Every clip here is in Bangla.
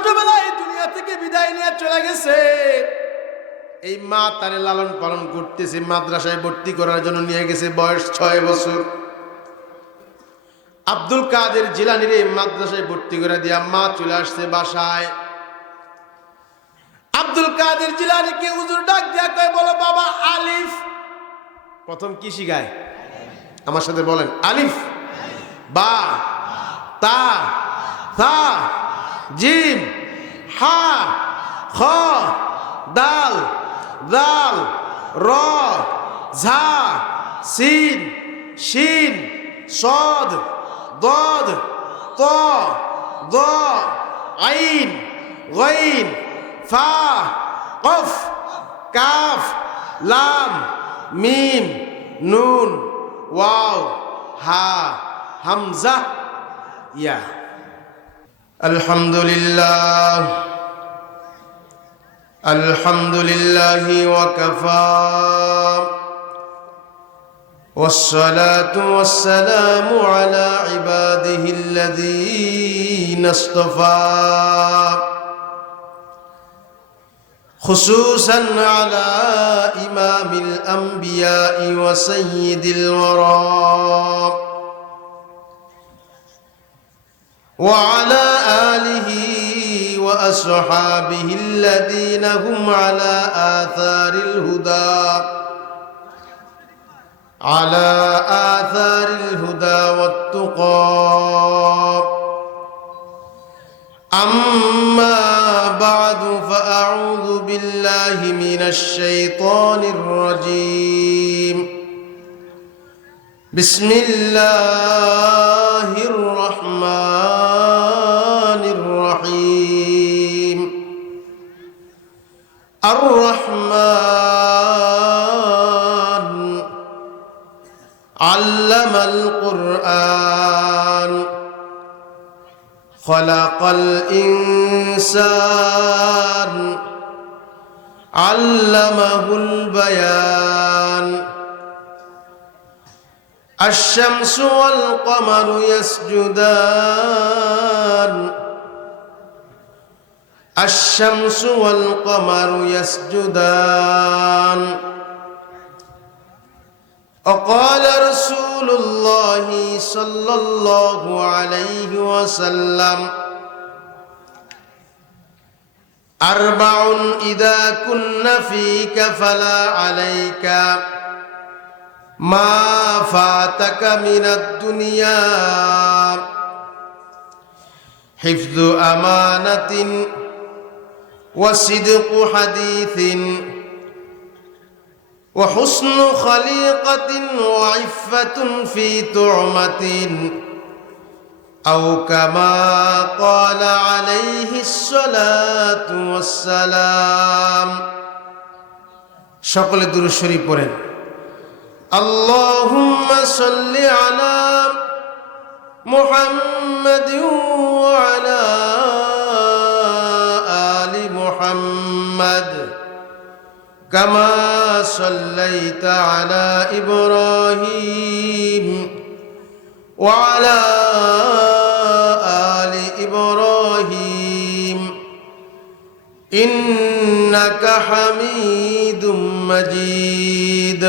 ছোটবেলায় এই দুনিয়া থেকে বিদায় নিয়ে চলে গেছে। এই মা তারে লালন পালন করতেছে, মাদ্রাসায় ভর্তি করার জন্য নিয়ে গেছে, বয়স 6 বছর। আব্দুল কাদের জিলানীর এই মাদ্রাসায় ভর্তি করে দিয়া মা চলে আসছে বাসায়। আব্দুল কাদের জিলানীকে হুজুর ডাক দিয়া কয়, বলো বাবা আলিফ। প্রথম কি শিখায়? আমার সাথে বলেন, আলিফ, বা, তা, থা, জিম, হা, খ, দাল, দাল, র, ঝা, সিন, শিন, সদ, দদ, ত, দ, আইন, গাইন, ফা, কফ, কাফ, লাম, মিম, নুন, ওয়াও, হা, হামজা, ইয়া। আলহামদুলিল্লাহ, আলহামদুলিল্লাহি ওয়া কাফা, والصلاة والسلام على عباده الذين اصطفى، خصوصا على إمام الأنبياء وسيد الورى، وعلى آله وأصحابه الذين هم على آثار الهدى والتقى. أما بعد فأعوذ بالله من الشيطان الرجيم. بسم الله الرحمن الرحيم. الرحمن علم القرآن، خلق الإنسان، علمه البيان. الشمس والقمر يسجدان، الشمس والقمر يسجدان. وقال رسول الله صلى الله عليه وسلم: أربع إذا كن فيك فلا عليك ما فاتك من الدنيا: حفظ أمانة، وصدق حديث، وحسن خليقة، وعفة في طعمة، أو كما قال عليه الصلاة والسلام. সকলে দুরূদ শরীফ পড়েন। اللهم صل على محمد وعلى آل محمد كما صليت على إبراهيم وعلى آل إبراهيم إنك حميد مجيد.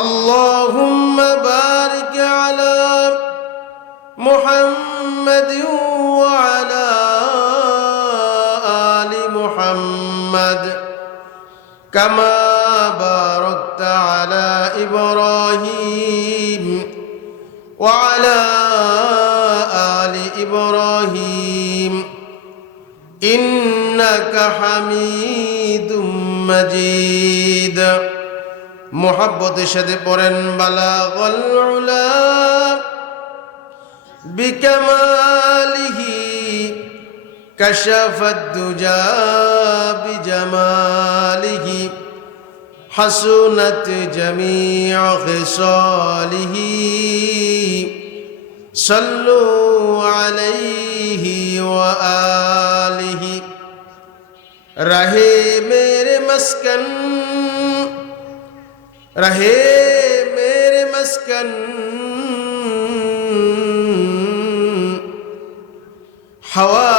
اللهم بارك على محمد وعلى آل محمد كما باركت على إبراهيم وعلى آل إبراهيم إنك حميد مجيد. محبت شد برن بلاغ العلا بكماله كشف الدجى بجماله حسنت جميع خصاله صلوا عليه وآله. رہے میرے مسکن رہے میرے مسکن ہوا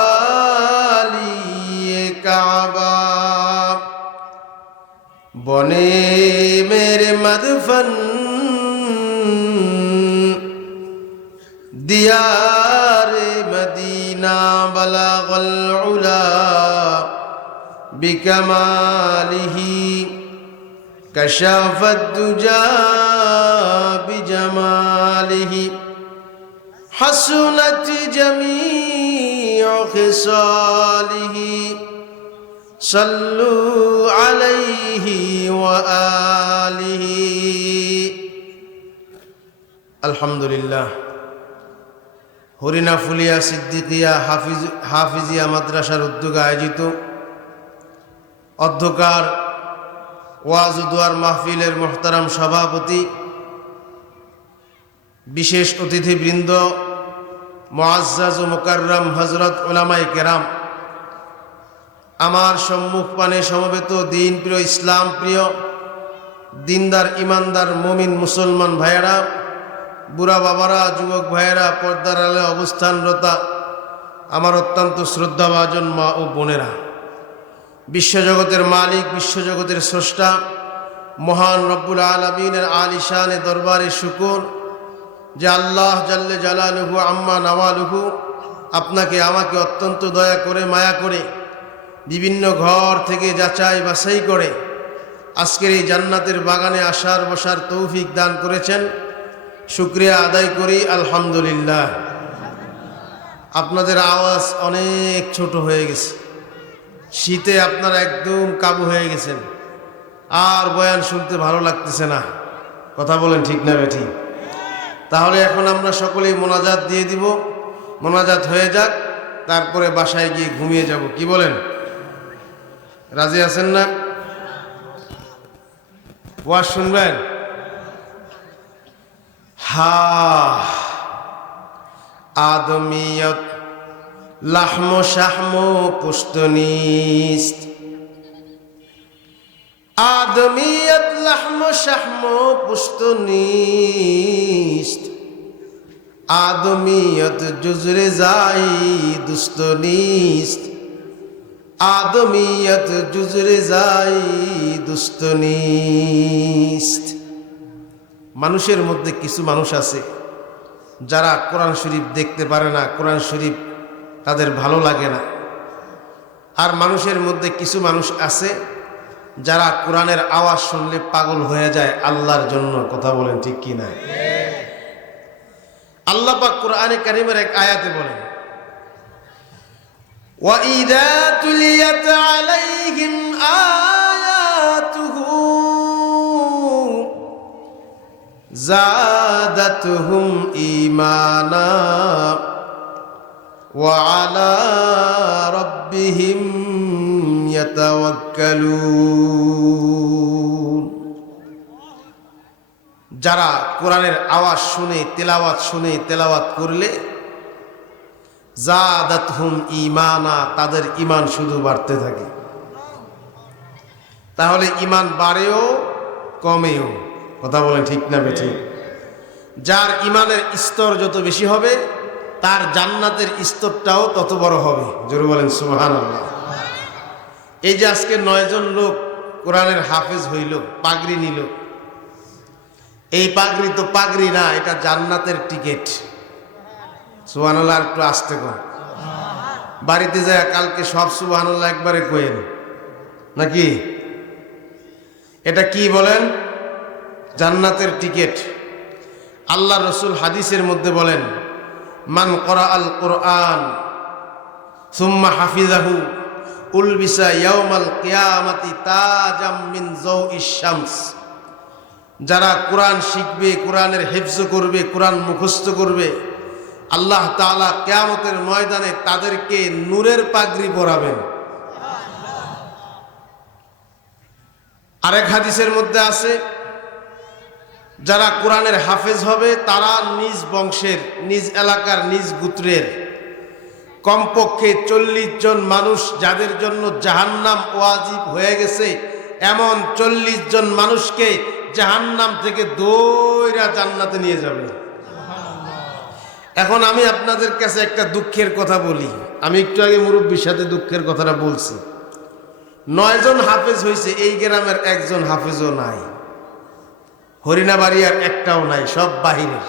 বনে মেরে মদফন দিয়ারে মদিনা বলাগল উলা বিকমালিহি কশাফত দুজা বিজমালিহি حسنت جميع خصاله صلوا عليه وآله الحمد لله হরিণা ফুলিয়া সিদ্দিকিয়া হাফিজিয়া মাদ্রাসার উদ্যোগে আয়োজিত অধ্যকার ওয়াজ ও দুয়ার মাহফিলের মুহতারাম সভাপতি, বিশেষ অতিথিবৃন্দ, মুআজ্জাজ ও মুকাররম হযরত উলামায়ে কেরাম, আমার সম্মুখ পানে সমবেত দিন প্রিয়, ইসলাম প্রিয়, দিনদার ইমানদার মুমিন মুসলমান ভাইয়েরা, বুড়া বাবারা, যুবক ভাইয়েরা, পর্দার আড়ালে অবস্থানরতা আমার অত্যন্ত শ্রদ্ধাভাজন মা ও বোনেরা, বিশ্বজগতের মালিক, বিশ্বজগতের স্রষ্টা মহান রব্বুল আলামিনের আলিশানে দরবারে শুকর যে আল্লাহ জাল্লে জালালুহু আম্মা নাওয়ালুহু আপনাকে আমাকে অত্যন্ত দয়া করে মায়া করে বিভিন্ন ঘর থেকে যাচাই বাছাই করে আজকের এই জান্নাতের বাগানে আসার বসার তৌফিক দান করেছেন। শুকরিয়া আদায় করি আলহামদুলিল্লাহ। আপনাদের আওয়াজ অনেক ছোট হয়ে গেছে, শীতে আপনারা একদম কাবু হয়ে গেছেন, আর বয়ান শুনতে ভালো লাগতেছে না। কথা বলেন ঠিক না বেঠিক? তাহলে এখন আমরা সকলেই মোনাজাত দিয়ে দিব, মোনাজাত হয়ে যাক, তারপরে বাসায় গিয়ে ঘুমিয়ে যাব। কি বলেন? রাজি আছেন না? ওয়াজ শুনবেন? হা আদমিয়ত লাহমো শাহমো পুস্তনিস্ত, আদমিয়ত লাহমো শাহমো পুস্তনিস্ত, আদমিয়ত জুজরে যাই দুস্তনিস্ত, আদমিয়ত জুজরে যাই দুস্তনিস্ত। মানুষের মধ্যে কিছু মানুষ আছে যারা কোরআন শরীফ দেখতে পারে না, কোরআন শরীফ তাদের ভালো লাগে না। আর মানুষের মধ্যে কিছু মানুষ আছে যারা কোরআনের আওয়াজ শুনলে পাগল হয়ে যায় আল্লাহর জন্য। কথা বলেন ঠিক কি না? আল্লাহ পাক কোরআনে কারীমের এক আয়াতে বলেন, وَإِذَا تُلِيَتْ عَلَيْهِمْ آيَاتُهُ زَادَتْهُمْ إِيمَانًا وَعَلَى رَبِّهِمْ يَتَوَكَّلُونَ। যারা কোরআনের আওয়াজ শুনে, তেলাওয়াত শুনে, তেলাওয়াত করলে জাদাতহুম ঈমানা, তাদের ঈমান শুধু বাড়তে থাকে। তাহলে ঈমান বাড়েও কমেও। কথা বলেন ঠিক না বেঠিক? যার ঈমানের স্তর যত বেশি হবে তার জান্নাতের স্তরটাও তত বড় হবে। জোরে বলেন সুবহানাল্লাহ। এই যে আজকে 9 জন লোক কোরআনের হাফেজ হইল, পাগড়ি নিল, এই পাগড়ি তো পাগড়ি না, এটা জান্নাতের টিকিট। সুবহানাল্লাহ। একটু আসতে কর, বাড়িতে যায় কালকে সব সুবহানাল্লাহ একবারে কইেন নাকি? এটা কি বলেন? জান্নাতের টিকিট। আল্লাহ রসুল হাদিসের মধ্যে বলেন, মান করাআল কোরআন সুম্মা হাফিজাহু উলবিসা ইয়াউমাল কিয়ামাতি তাজাম মিন যাওইশ শামস। যারা কোরআন শিখবে, কোরআনের হিফজ করবে, কোরআন মুখস্থ করবে, আল্লাহ তাআলা কিয়ামতের ময়দানে তাদেরকে নূরের পাগড়ি পরাবেন। আরেক হাদিসের মধ্যে আছে, যারা কোরআনের হাফেজ হবে তারা নিজ বংশের, নিজ এলাকার, নিজ গোত্রের কমপক্ষে 40 জন মানুষ, যাদের জন্য জাহান্নাম ওয়াজিব হয়ে গেছে, এমন 40 জন মানুষকে জাহান্নাম থেকে দৌড়া জান্নাতে নিয়ে যাবে। এখন আমি আপনাদের কাছে একটা দুঃখের কথা বলি। আমি একটু আগে মুরব্বির সাথে দুঃখের কথাটা বলছি। 9 জন হাফেজ হয়েছে, এই গ্রামের একজন হাফেজও নাই, হরিণাবাড়িয়ার একটাও নাই, সব বাহিরের।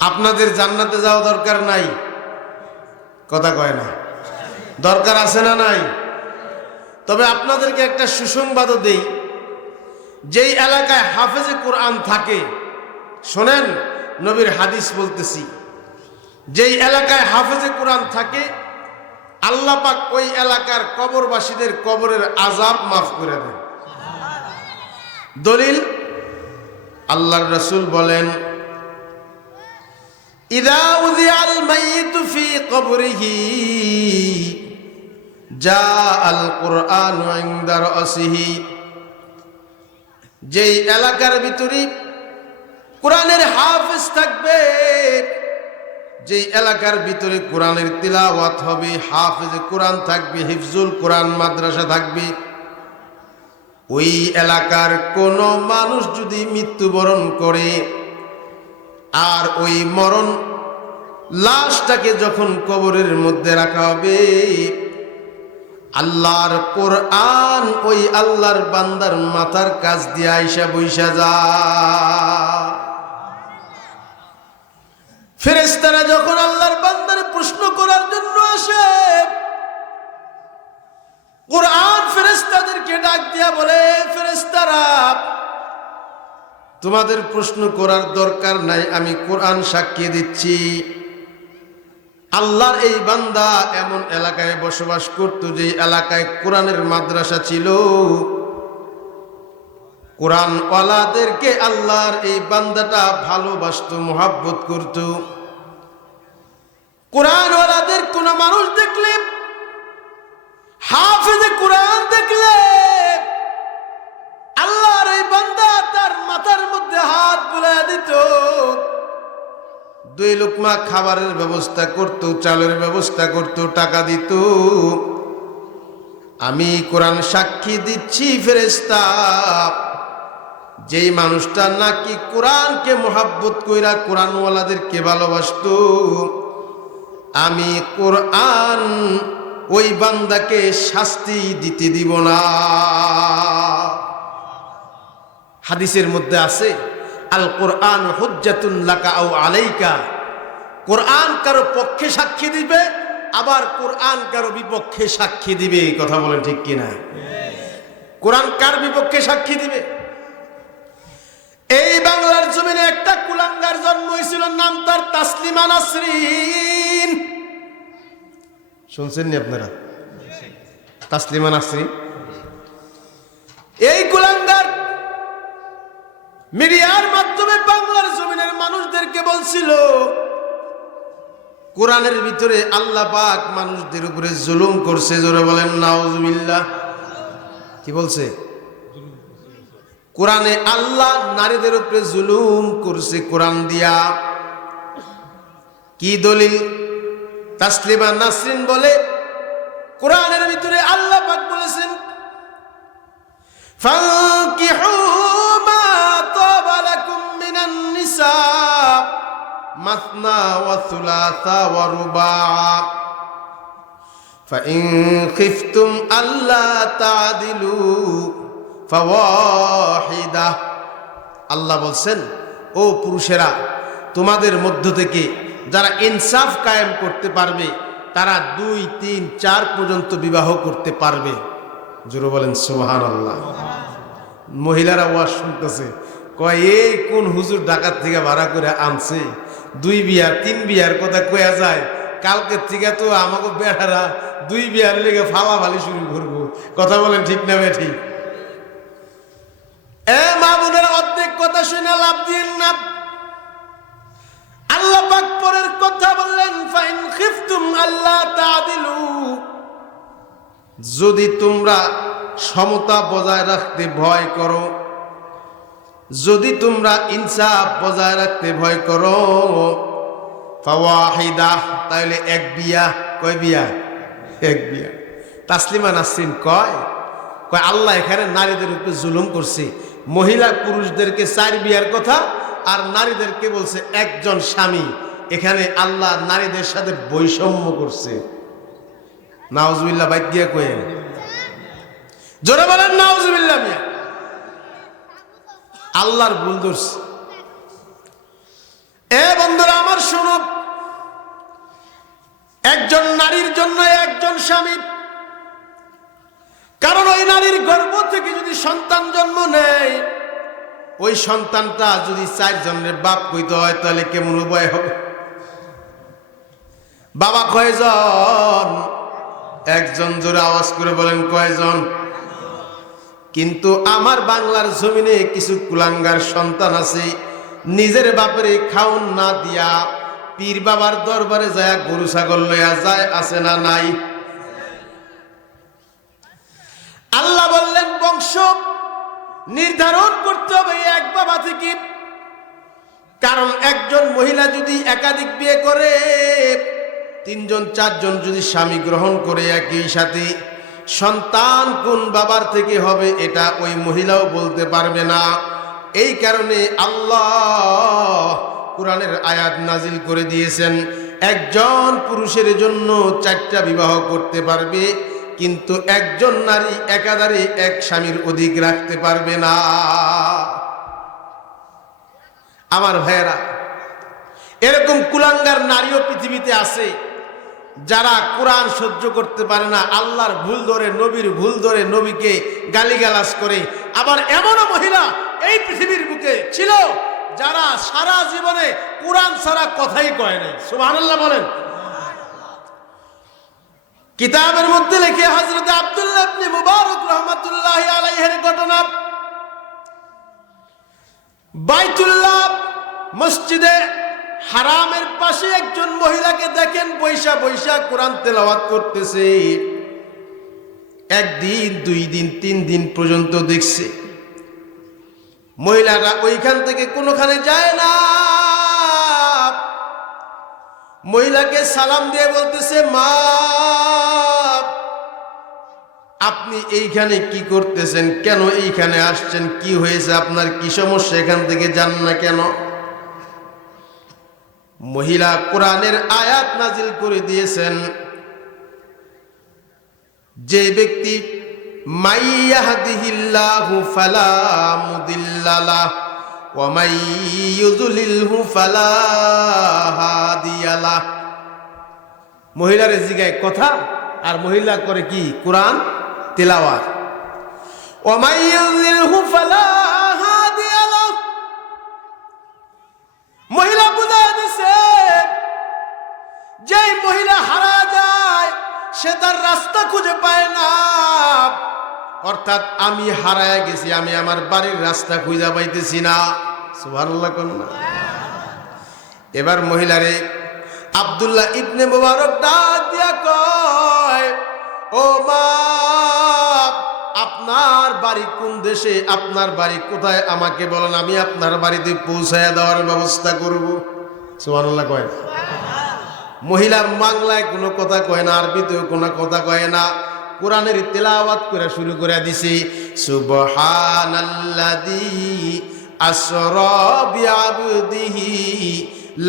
আপনাদের জান্নাতে যাওয়া দরকার নাই, কথা কয় না, দরকার আছে না নাই? তবে আপনাদেরকে একটা সুসংবাদও দেই, যেই এলাকায় হাফেজে কোরআন থাকে, শোনেন নবীর হাদিস বলতেছি, যেই এলাকায় হাফেজে কোরআন থাকে আল্লাহ পাক ওই এলাকার কবরবাসীদের কবরের আযাব মাফ করে দেন। দলিল, আল্লাহর রাসূল বলেন, ইযা উযিআল মাইয়িতু ফি কবরিহি জাআল কুরআনু ইনদা রাসিহি। যেই এলাকার ভিতরে কোরআনের হাফেজ থাকবে, যেই এলাকার ভিতরে কোরআনের তিলাওয়াত হবে, হাফেজে কোরআন থাকবে, হিফজুল কোরআন মাদ্রাসা থাকবে, ওই এলাকার কোন মানুষ যদি মৃত্যুবরণ করে আর ওই মরণ লাশটাকে যখন কবরের মধ্যে রাখা হবে, আল্লাহর কোরআন ওই আল্লাহর বান্দার মাথার কাছ দিয়ে আইসা বইসা যায়। ফেরেশতারা যখন আল্লাহর বান্দার প্রশ্ন করার জন্য আসে, কোরআন ফেরেশতাদেরকে ডাক দিয়া বলে, ফেরেশতারা তোমাদের প্রশ্ন করার দরকার নাই, আমি কোরআন সাক্ষী দিচ্ছি আল্লাহর এই বান্দা এমন এলাকায় বসবাস করত যে এলাকায় কোরআনের মাদ্রাসা ছিল, কোরআন ওয়ালাদেরকে আল্লাহর এই বান্দাটা ভালোবাসতো, মোহাব্বত করত। কোরআন ওয়ালাদের কোন মানুষ দেখলে, হাফেজে কোরআন দেখলে, আল্লাহর এই বান্দা তার মাথার মধ্যে হাত বুলাইয়া দিত, 2 লোকমা খাবারের ব্যবস্থা করত, চালের ব্যবস্থা করত, টাকা দিত। আমি কোরআন সাক্ষী দিচ্ছি ফেরেশতা, যেই মানুষটা নাকি কোরআনকে মোহাব্বত কইরা কোরআনওয়ালাদেরকে ভালোবাসতো, আমি কোরআন ওই বান্দাকে শাস্তি দিতে দিব না। হাদিসের মধ্যে আছে, আল কোরআন হুজ্জাতুন লাকা আও আলাইকা, কোরআন কারো পক্ষে সাক্ষী দিবে, আবার কোরআন কারো বিপক্ষে সাক্ষী দিবে। কথা বলেন ঠিক কিনা? কোরআন কার বিপক্ষে সাক্ষী দিবে? এই বাংলার জমিনে একটা কুলাঙ্গার জন্ম হয়েছিল, নাম তার তাসলিমা নাসরিন। শুনছেন নি আপনারা? তাসলিমা নাসরিন, এই কুলাঙ্গার মিডিয়ার মাধ্যমে বাংলার জমিনের মানুষদেরকে বলছিল, কোরআনের ভিতরে আল্লাহ পাক মানুষদের উপরে জুলুম করছে। জোরে বলেন নাউজুবিল্লাহ। কি বলছে? কোরআনে আল্লাহ নারীদের উপরে জুলুম করছে কোরআন দিয়া। কি দলিল? তাসলিমা নাসরিন বলে, কোরআনের ভিতরে আল্লাহ পাক বলেছেন, ফানকিহু মা তাবা লাকুম মিনান নিসা মাসনা ওয়া সুলাসা ওয়া রুবা ফাইন খিফতুম আল্লা তা'দিলু ফাওয়াহিদা। আল্লাহ বলছেন, ও পুরুষেরা, তোমাদের মধ্য থেকে যারা ইনসাফ কায়েম করতে পারবে তারা 2, 3, 4 পর্যন্ত বিবাহ করতে পারবে। জোরে বলেন সুবহানাল্লাহ। মহিলারা ওয়াজ শুনতেছে, কয় এই কোন হুজুর ঢাকার থেকে ভাড়া করে আনছে, 2 বিয়া 3 বিয়ার কথা কয়া যায়, কালকে থেকে তো আমাকে বেড়ারা 2 বিয়ার লেগে ফালাফালি শুরু করবো। কথা বলেন ঠিক না ঠিক? এ মা বোনেরা, অর্ধেক কথা শুনে লাভ দিন না। আল্লাহ পাক পরের কথা বললেন, ফাইন খিফতুম আল্লাহ তা'দিলু, যদি তোমরা সমতা বজায় রাখতে ভয় করো, যদি তোমরা ইনসাফ বজায় রাখতে ভয় করো, ফাওয়াহিদা, তাহলে 1 বিয়া। কয় বিয়া? 1 বিয়া। তাসলিমা নাসরিন কয় আল্লাহ এখানে নারীদের উপরে জুলুম করছে, মহিলা পুরুষদেরকে 4 বিয়ার কথা, আর নারীদেরকে বলছে 1জন স্বামী। এখানে আল্লাহ নারীদের সাথে বৈষম্য করছে। নাউজুবিল্লাহ। বাইত দিয়া কয়েন জোরে বলেন নাউজুবিল্লাহ। মিয়া আল্লাহর ভুল ধরছে। এ বন্ধুরা আমার শুনো, একজন নারীর জন্য একজন স্বামী, কারণ ওই নারীর গর্ভ থেকে যদি সন্তান জন্ম নেয়, ওই সন্তানটা যদি 4 জনের বাপ কইতে হয় তাহলে কেমন উপায় হবে? বাবা কয়জন? একজন। জোরে আওয়াজ করে বলেন কয়জন? কিন্তু আমার বাংলার জমিনে কিছু কুলাঙ্গার সন্তান আছে, নিজের বাপের খাওন না দিয়া পীর বাবার দরবারে যায় গরু ছাগল লইয়া যায়। আছে না নাই? আল্লাহ বললেন বংশ নির্ধারণ করতে হবে এক বাবা থেকে। কারণ একজন মহিলা যদি একাধিক বিয়ে করে, 3 জন 4 জন যদি স্বামী গ্রহণ করে একই সাথে, সন্তান কোন বাবার থেকে হবে এটা ওই মহিলাও বলতে পারবে না। এই কারণে আল্লাহ কোরআনের আয়াত নাজিল করে দিয়েছেন, একজন পুরুষের জন্য 4টা বিবাহ করতে পারবে, কিন্তু একজন নারী একাধারে এক স্বামীর অধিক রাখতে পারবে না। আমার ভাইয়েরা, এরকম কুলাঙ্গার নারীও পৃথিবীতে আছে, যারা কোরআন সহ্য করতে পারে না, আল্লাহর ভুল ধরে, নবীর ভুল ধরে, নবীকে গালিগালাজ করে। আবার এমনও মহিলা এই পৃথিবীর বুকে ছিল যারা সারা জীবনে কোরআন ছাড়া কথাই কয় নাই। সুবহানাল্লাহ বলেন। কিতাবের মধ্যে লেখে হযরত আব্দুল্লাহ ইবনে মুবারক রাহমাতুল্লাহি আলাইহির ঘটনা। বাইতুল্লাহ মসজিদে হারামের পাশে একজন মহিলাকে দেখেন বৈশা বৈশা কোরআন তেলাওয়াত করতেছে। 1 দিন 2 দিন 3 দিন পর্যন্ত দেখছে। মহিলারা ওইখান থেকে কোনোখানে যায় না। মহিলাকে সালাম দিয়ে বলতেছে, মা আপনি এইখানে কি করতেছেন? কেন এইখানে আসছেন? কি হয়েছে আপনার? কি সমস্যা? এখান থেকে যান না কেন? মহিলা কোরআনের আয়াত নাজিল করে দিয়েছেন, যে ব্যক্তি মাইয়াহদিহিল্লাহু ফালা মুদিল্লা লাহু ওয়া মাইয়ুযলিলহু ফালা হাদিয়া লাহু। মহিলার জিগায় কথা আর মহিলা করে কি? কোরআন তেলাওয়াত। ওয়া মাইয়ুযলিলহু ফালা হাদিয়া লাহু। মহিলা বুঝায় দিছে, যেই মহিলা হারা যায় সে তার রাস্তা খুঁজে পায় না। অর্থাৎ আমি হারায় গেছি, আমি আমার বাড়ির রাস্তা খুঁজে পাইতেছি না। সুবহানাল্লাহ কোন না। এবার মহিলারে আব্দুল্লাহ ইবনে মুবারক ডাক দিয়া কয়, ও মা আপনার বাড়ি কোন দেশে? আপনার বাড়ি কোথায়? আমাকে বলেন, আমি আপনার বাড়িতে পৌঁছায়া দেওয়ার ব্যবস্থা করব। সুবহানাল্লাহ কয়। মহিলা বাংলায় কোনো কথা কয় না, আরবিতেও কোনো কথা কয় না, কোরআনের তেলাওয়াত করে শুরু করে দিছে। সুবহানাল্লাযী আসরা বিআবদিহি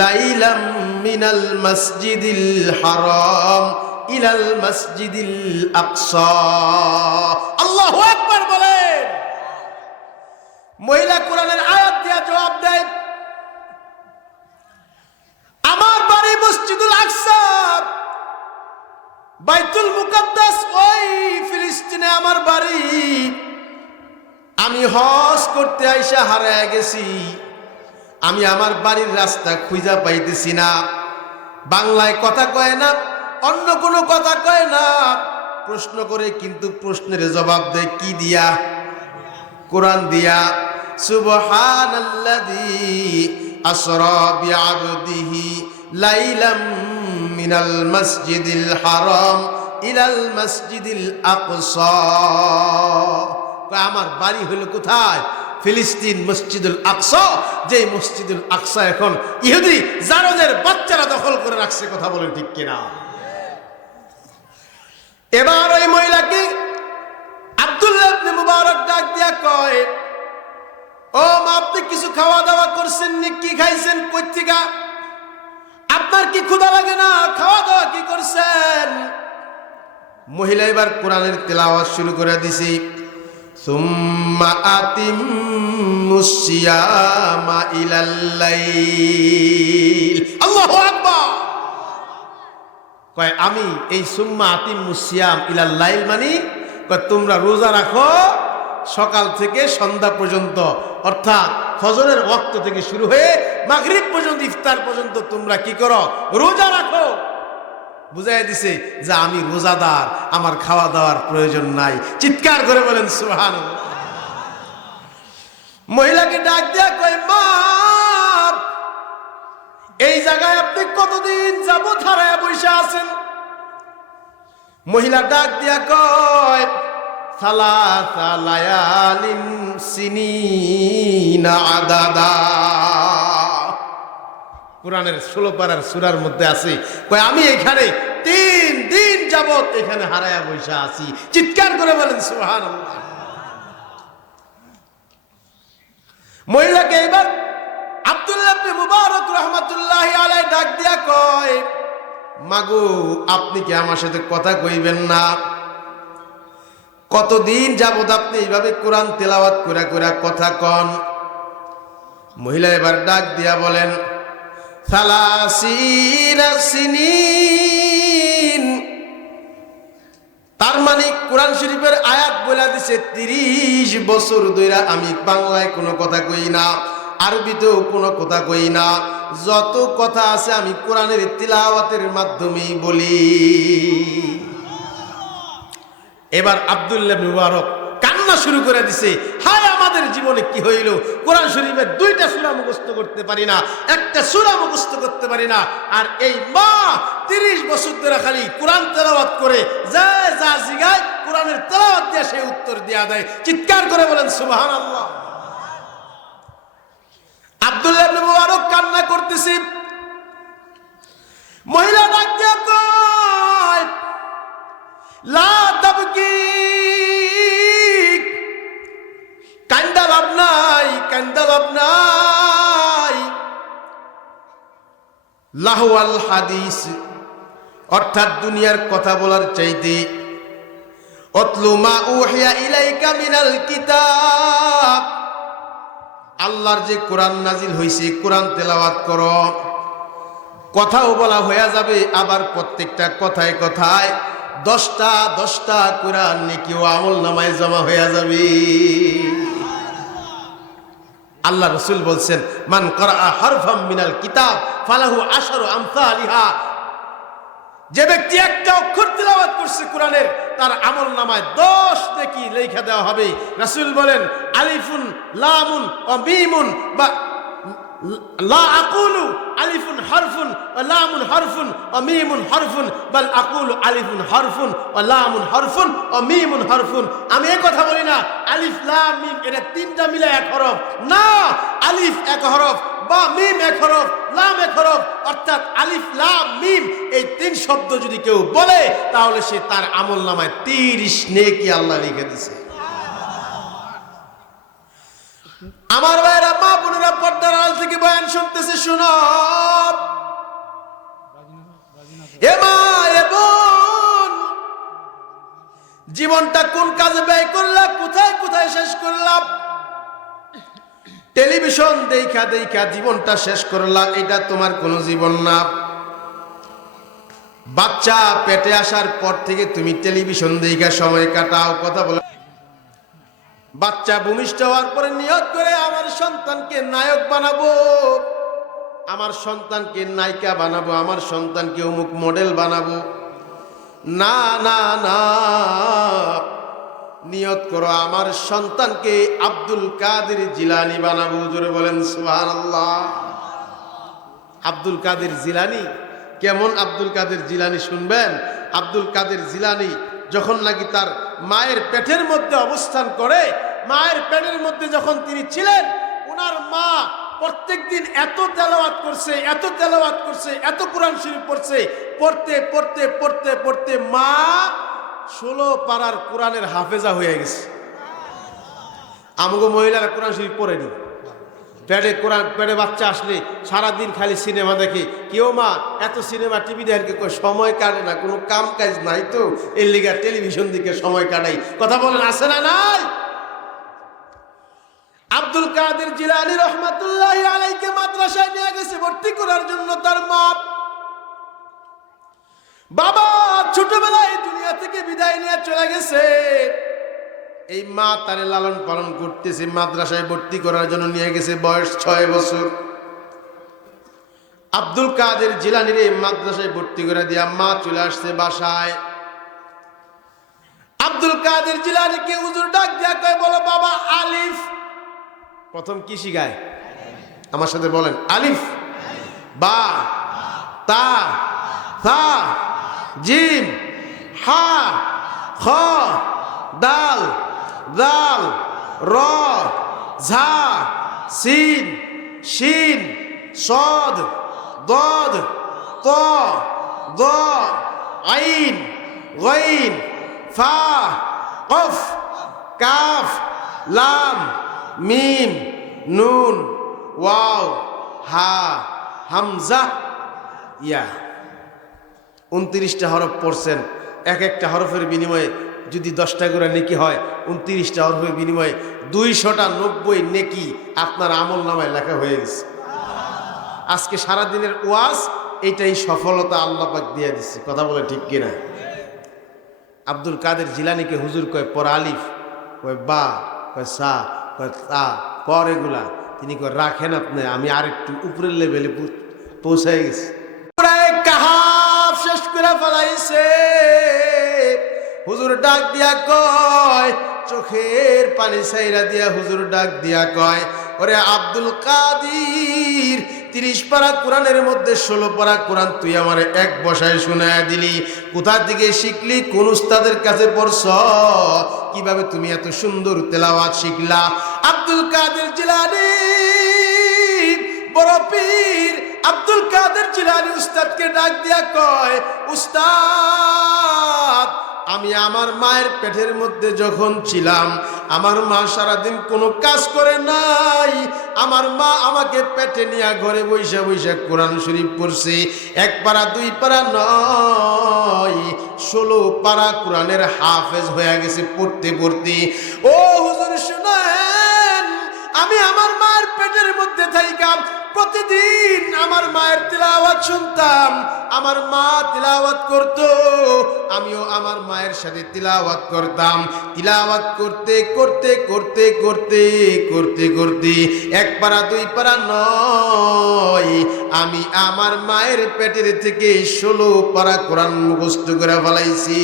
লাইলাম মিনাল মাসজিদিল হারাম ইলাল মাসজিদিল আকসা। আল্লাহু আকবার বলেন। মহিলা কোরআনের আয়াত দিয়া জবাব দেয়, আমার বাড়ি মসজিদুল আকসা, বাইতুল মুকাদ্দাস, ওই ফিলিস্তিনে আমার বাড়ি। আমি হজ করতে আইসা হারায় গেছি, আমি আমার বাড়ির রাস্তা খুঁজা পাইতেছি না। বাংলায় কথা কয় না, অন্য কোনো কথা কয় না, প্রশ্ন করে, কিন্তু প্রশ্নের জবাব দেয় কি দিয়া? কোরআন দিয়া। সুবহানাল্লাযী আসরা বিআবদিহি লাইলাম মিনাল মাসজিদিল হারাম ইলাল মাসজিদিল আকসা। আমার বাড়ি হলো কোথায়? ফিলিস্তিন, মসজিদুল আকসা। যে মসজিদুল আকসা এখন ইহুদি জারজের বাচ্চারা দখল করে রাখছে। কথা বলেন ঠিক কিনা? এবার ওই মহিলাকে আব্দুল্লাহ ইবনে মুবারক ডাক দিয়া কয়, ও মা আপনি কিছু খাওয়া দাওয়া করছেন নি? কি খাইছেন? কই থেকে? আপনার কি ক্ষুধা লাগে না? খাওয়া দাওয়া কি করছেন? মহিলা এবার কোরআনের তেলাওয়াত শুরু করে দিছি। সুম্মা আতিম্মুস সিয়ামা ইলাল লাইল। আল্লাহু আকবার। কয় আমি এই সুম্মা আতিম্মুস সিয়াম ইলাল লাইল মানে কয় তোমরা রোজা রাখো সকাল থেকে সন্ধ্যা পর্যন্ত, অর্থাৎ ফজরের ওয়াক্ত থেকে শুরু হয়ে মাগরিব পর্যন্ত, ইফতার পর্যন্ত তোমরা কি করো? রোজা রাখো। বুঝাই দিছে যে আমি রোজাদার, আমার খাওয়া দাওয়ার প্রয়োজন নাই। চিৎকার করে বলেন সুবহানাল্লাহ। মহিলাকে ডাক দিয়া কয় মা, এই জায়গায় আপনি কতদিন যাবত হারায়া বসে আছেন? মহিলা ডাক দিয়া কয় সালাসা লায়ালিন সিনিনা আদাদা। কোরআনের 16 পারার সূরার মধ্যে আছে, কয় আমি এখানে 3 দিন যাবত এখানে হারায়া বসে আছি। চিৎকার করে বলেন সুবহানাল্লাহ। মহিলাকে এবার আব্দুল্লাহ ইবনে মুবারক রাহমাতুল্লাহি আলাইহি ডাক দিয়া কয় মাগো, আপনি কি আমার সাথে কথা কইবেন না? কতদিন যাবত আপনি এইভাবে কোরআন তেলাওয়াত করে করে কথা কন? মহিলা এবার ডাক দিয়া বলেন সালাসিনা সিনিন। তার মানে কোরআন শরীফের আয়াত বলে দিছে 30 বছর ধরে আমি বাংলায় কোনো কথা কই না, আরবিতেও কোনো কথা কই না। যত কথা আছে আমি কোরআনের তিলাওয়াতের মাধ্যমেই বলি। এবার আব্দুল্লাহ ইবনে মুবারক কান্না শুরু করে দিছে, হায় আমাদের জীবনে কি হইল? কোরআন শরীফের 2টা সূরা মুখস্থ করতে পারি না, একটা সূরা মুখস্থ করতে পারি না, আর এই মা 30 বছর ধরে খালি কোরআন তেলাওয়াত করে যা যা জিগায় কোরআনের তেলাওয়াত দিয়ে সে উত্তর দেয়া দেয়। চিৎকার করে বলেন সুবহানাল্লাহ। আব্দুল্লাহ ইবনে মুবারক কান্না করতেছে। মহিলা ডাক দিয়া কয় লা তাবকি, কান্দা লাভ নাই, কান্দা লাভ নাই। লাহওয়াল হাদিস, অর্থাৎ দুনিয়ার কথা বলার চাইতে অতলু মা উহিয়া ইলাইকা মিনাল কিতাব, আল্লাহর যে কোরআন নাজিল হইছে কোরআন তেলাওয়াত করো। কথাও বলা হয়ে যাবে, আবার প্রত্যেকটা কথায় কথায় 10টা কোরআন নেকি ও আমল নামায় জমা হয়ে যাবে। আল্লাহ রাসূল বলছেন মান করা হারফাম মিনাল কিতাব ফালাহু আশারু আমসালিহা। যে ব্যক্তি একটা অক্ষর তেলাওয়াত করছে কোরআনের, তার আমল নামায় 10 নেকি লেখা দেওয়া হবে। রাসূল বলেন আলিফুন লামুন ওয়া মিমুন, বা লা আকুলু আলিফুন হারফুন ওয়া লামুন হারফুন ওয়া মিমুন হারফুন, বাল আকুলু আলিফুন হারফুন ওয়া লামুন হারফুন ওয়া মিমুন হারফুন। আমি এই কথা বলি না আলিফ লাম মিম এটা 3টা মিলে 1 হরফ না, আলিফ 1 হরফ, বা মিম 1 হরফ, লাম 1 হরফ, অর্থাৎ আলিফ লাম মিম এই 3 শব্দ যদি কেউ বলে তাহলে সে তার আমল নামায় 30 নেকি আল্লাহ লিখে দিয়েছে। আমার ভাইরা মা বোনেরা পর্দার আড়াল থেকে বয়ান শুনতেছে, শুনো এ মা এ বোন, জীবনটা কোন কাজে ব্যয় করলা, কোথায় কোথায় শেষ করলাম? টেলিভিশন দেখা দেখা জীবনটা শেষ করলা, এটা তোমার কোনো জীবন না। বাচ্চা পেটে আসার পর থেকে তুমি টেলিভিশন দেখা সময় কাটাও, কথা বলো। বাচ্চা ভূমিষ্ঠ হওয়ার পরে নিয়ত করে আমার সন্তানকে নায়ক বানাবো, আমার সন্তানকে নায়িকা বানাবো, আমার সন্তানকে অমুক মডেল বানাবো। না না না, নিয়ত করো আমার সন্তানকে আব্দুল কাদের জিলানী বানাবো। জোরে বলেন সুবহানাল্লাহ। আব্দুল কাদের জিলানী কেমন? আব্দুল কাদের জিলানী শুনবেন। আব্দুল কাদের জিলানী যখন নাকি তার মায়ের পেটের মধ্যে অবস্থান করে, মায়ের পেটের মধ্যে যখন তিনি ছিলেন, ওনার মা প্রত্যেকদিন এত তেলাওয়াত করছে, এত তেলাওয়াত করছে, এত কোরআন শরীফ পড়ছে, পড়তে পড়তে পড়তে পড়তে মা 16 পারার কোরআনের হাফেজা হয়ে গেছে। আমগো মহিলারা কোরআন শরীফ পড়েনি, পেটে বাচ্চা আসলে সারাদিন খালি সিনেমা দেখে। কেউ মা এত সিনেমা টিভি দেখে সময় কাটে না, কোনো কাম কাজ নাই তো এর লিগা টেলিভিশন দিকে সময় কাটাই। কথা বলেন আছে না নাই? আব্দুল কাদের জিলানী রহমাতুল্লাহি আলাইহিকে মাদ্রাসায় নিয়ে গেছে ভর্তি করার জন্য তার মা। বাবা ছোটবেলায় দুনিয়া থেকে বিদায় নিয়ে চলে গেছে, এই মা তারে লালন পালন করতেছে, মাদ্রাসায় ভর্তি করার জন্য নিয়ে গেছে, বয়স 6 বছর। আব্দুল কাদের জিলানীর এই মাদ্রাসায় ভর্তি করে দিয়া মা চলে আসছে বাসায়। আব্দুল কাদের জিলানীকে হুজুর ডাক দিয়া কয়, বলো বাবা আলিফ। প্রথম কি শিখায়? আমার সাথে বলেন, আলিফ, বা, তা, থা, জিম, হা, খ, দাল, দাল, র, ঝা, সিন, শিন, সদ, দদ, ত, দ, আইন, গাইন, ফা, কফ, কাফ, লাম, মিম, নুন, ওয়াও, হা, হামজা, ইয়া। 29টা হরফ পড়ছেন। এক একটা হরফের বিনিময়ে যদি 10টা করে নেকি হয়, 29টা হরফের বিনিময়ে 290 নেকি আপনার আমল নামায় লেখা হয়ে গেছে। আজকে সারাদিনের ওয়াজ এইটাই সফলতা আল্লাহ পাক দিয়ে দিচ্ছে। কথা বলে ঠিক কিনা? আব্দুল কাদের জিলানীকে হুজুর কয় পর আলিফ, কয় বা, কয় সা, কয় তা, পর এগুলা। তিনি কয় রাখেন আপনি, আমি আরেকটু উপরের লেভেলে পৌঁছায় গেছি। কাহাফ শেষ করে ফেলাইছে। হুজুর ডাক দিয়া কয়, চোখের পানি ছাইরা দিয়া হুজুর ডাক দিয়া কয়, ওরে আব্দুল কাদির, 30 পারা কোরআনের মধ্যে 16 পারা কোরআন তুই আমারে এক বসায় শোনায় দিলি। কোথা থেকে শিখলি? কোন উস্তাদের কাছে পড়ছ? কিভাবে তুমি এত সুন্দর তেলাওয়াত শিখলা? আব্দুল কাদের জিলানী বড় পীর আব্দুল কাদের জিলানী উস্তাদকে ডাক দিয়া কয়, উস্তাদ, আমি আমার মায়ের পেটের মধ্যে যখন ছিলাম, আমার মা সারাদিন কোনো কাজ করে নাই। আমার মা আমাকে পেটে নিয়ে ঘরে বৈশা বৈশা কোরআন শরীফ পড়ছে। 1 পারা 2 পারা নয়, 16 পারা কোরআনের হাফেজ হয়ে গেছে পড়তে পড়তে। ও হুজুর শুনেন, আমি আমার মায়ের পেটের মধ্যে থাইকাম প্রতিদিন আমার মায়ের তিলাওয়াত শুনতাম। আমার মা তিলাওয়াত করত, আমিও আমার মায়ের সাথে তিলাওয়াত করতাম। তিলাওয়াত করতে করতে করতে করতে করতে করতে 1 পারা 2 পারা নয়, আমি আমার মায়ের পেটের থেকে 16 পারা কোরআন মুখস্থ করে ফেলাইছি।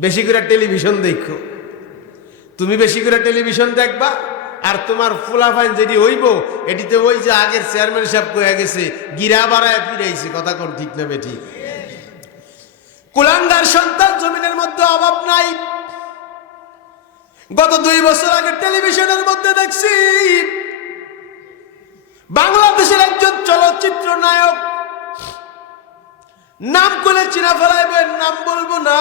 বেশি করে টেলিভিশন দেখো, তুমি বেশি করে টেলিভিশন দেখবা, আর তোমার ফুলাফাইন যেটি হইব এটিতে ওই যে আগের চেয়ারম্যান সাহেব কয়ে গেছে, গিরা বাড়ায় ফিরাইছে। কথা কোন ঠিক না বেঠি? কুলাঙ্গার সন্তান জমিনের মধ্যে অভাব নাই। গত 2 বছর আগে টেলিভিশনের মধ্যে দেখছি বাংলাদেশের একজন চলচ্চিত্র নায়ক, নাম করে চিনা ফেলাইবেন, নাম বলবো না।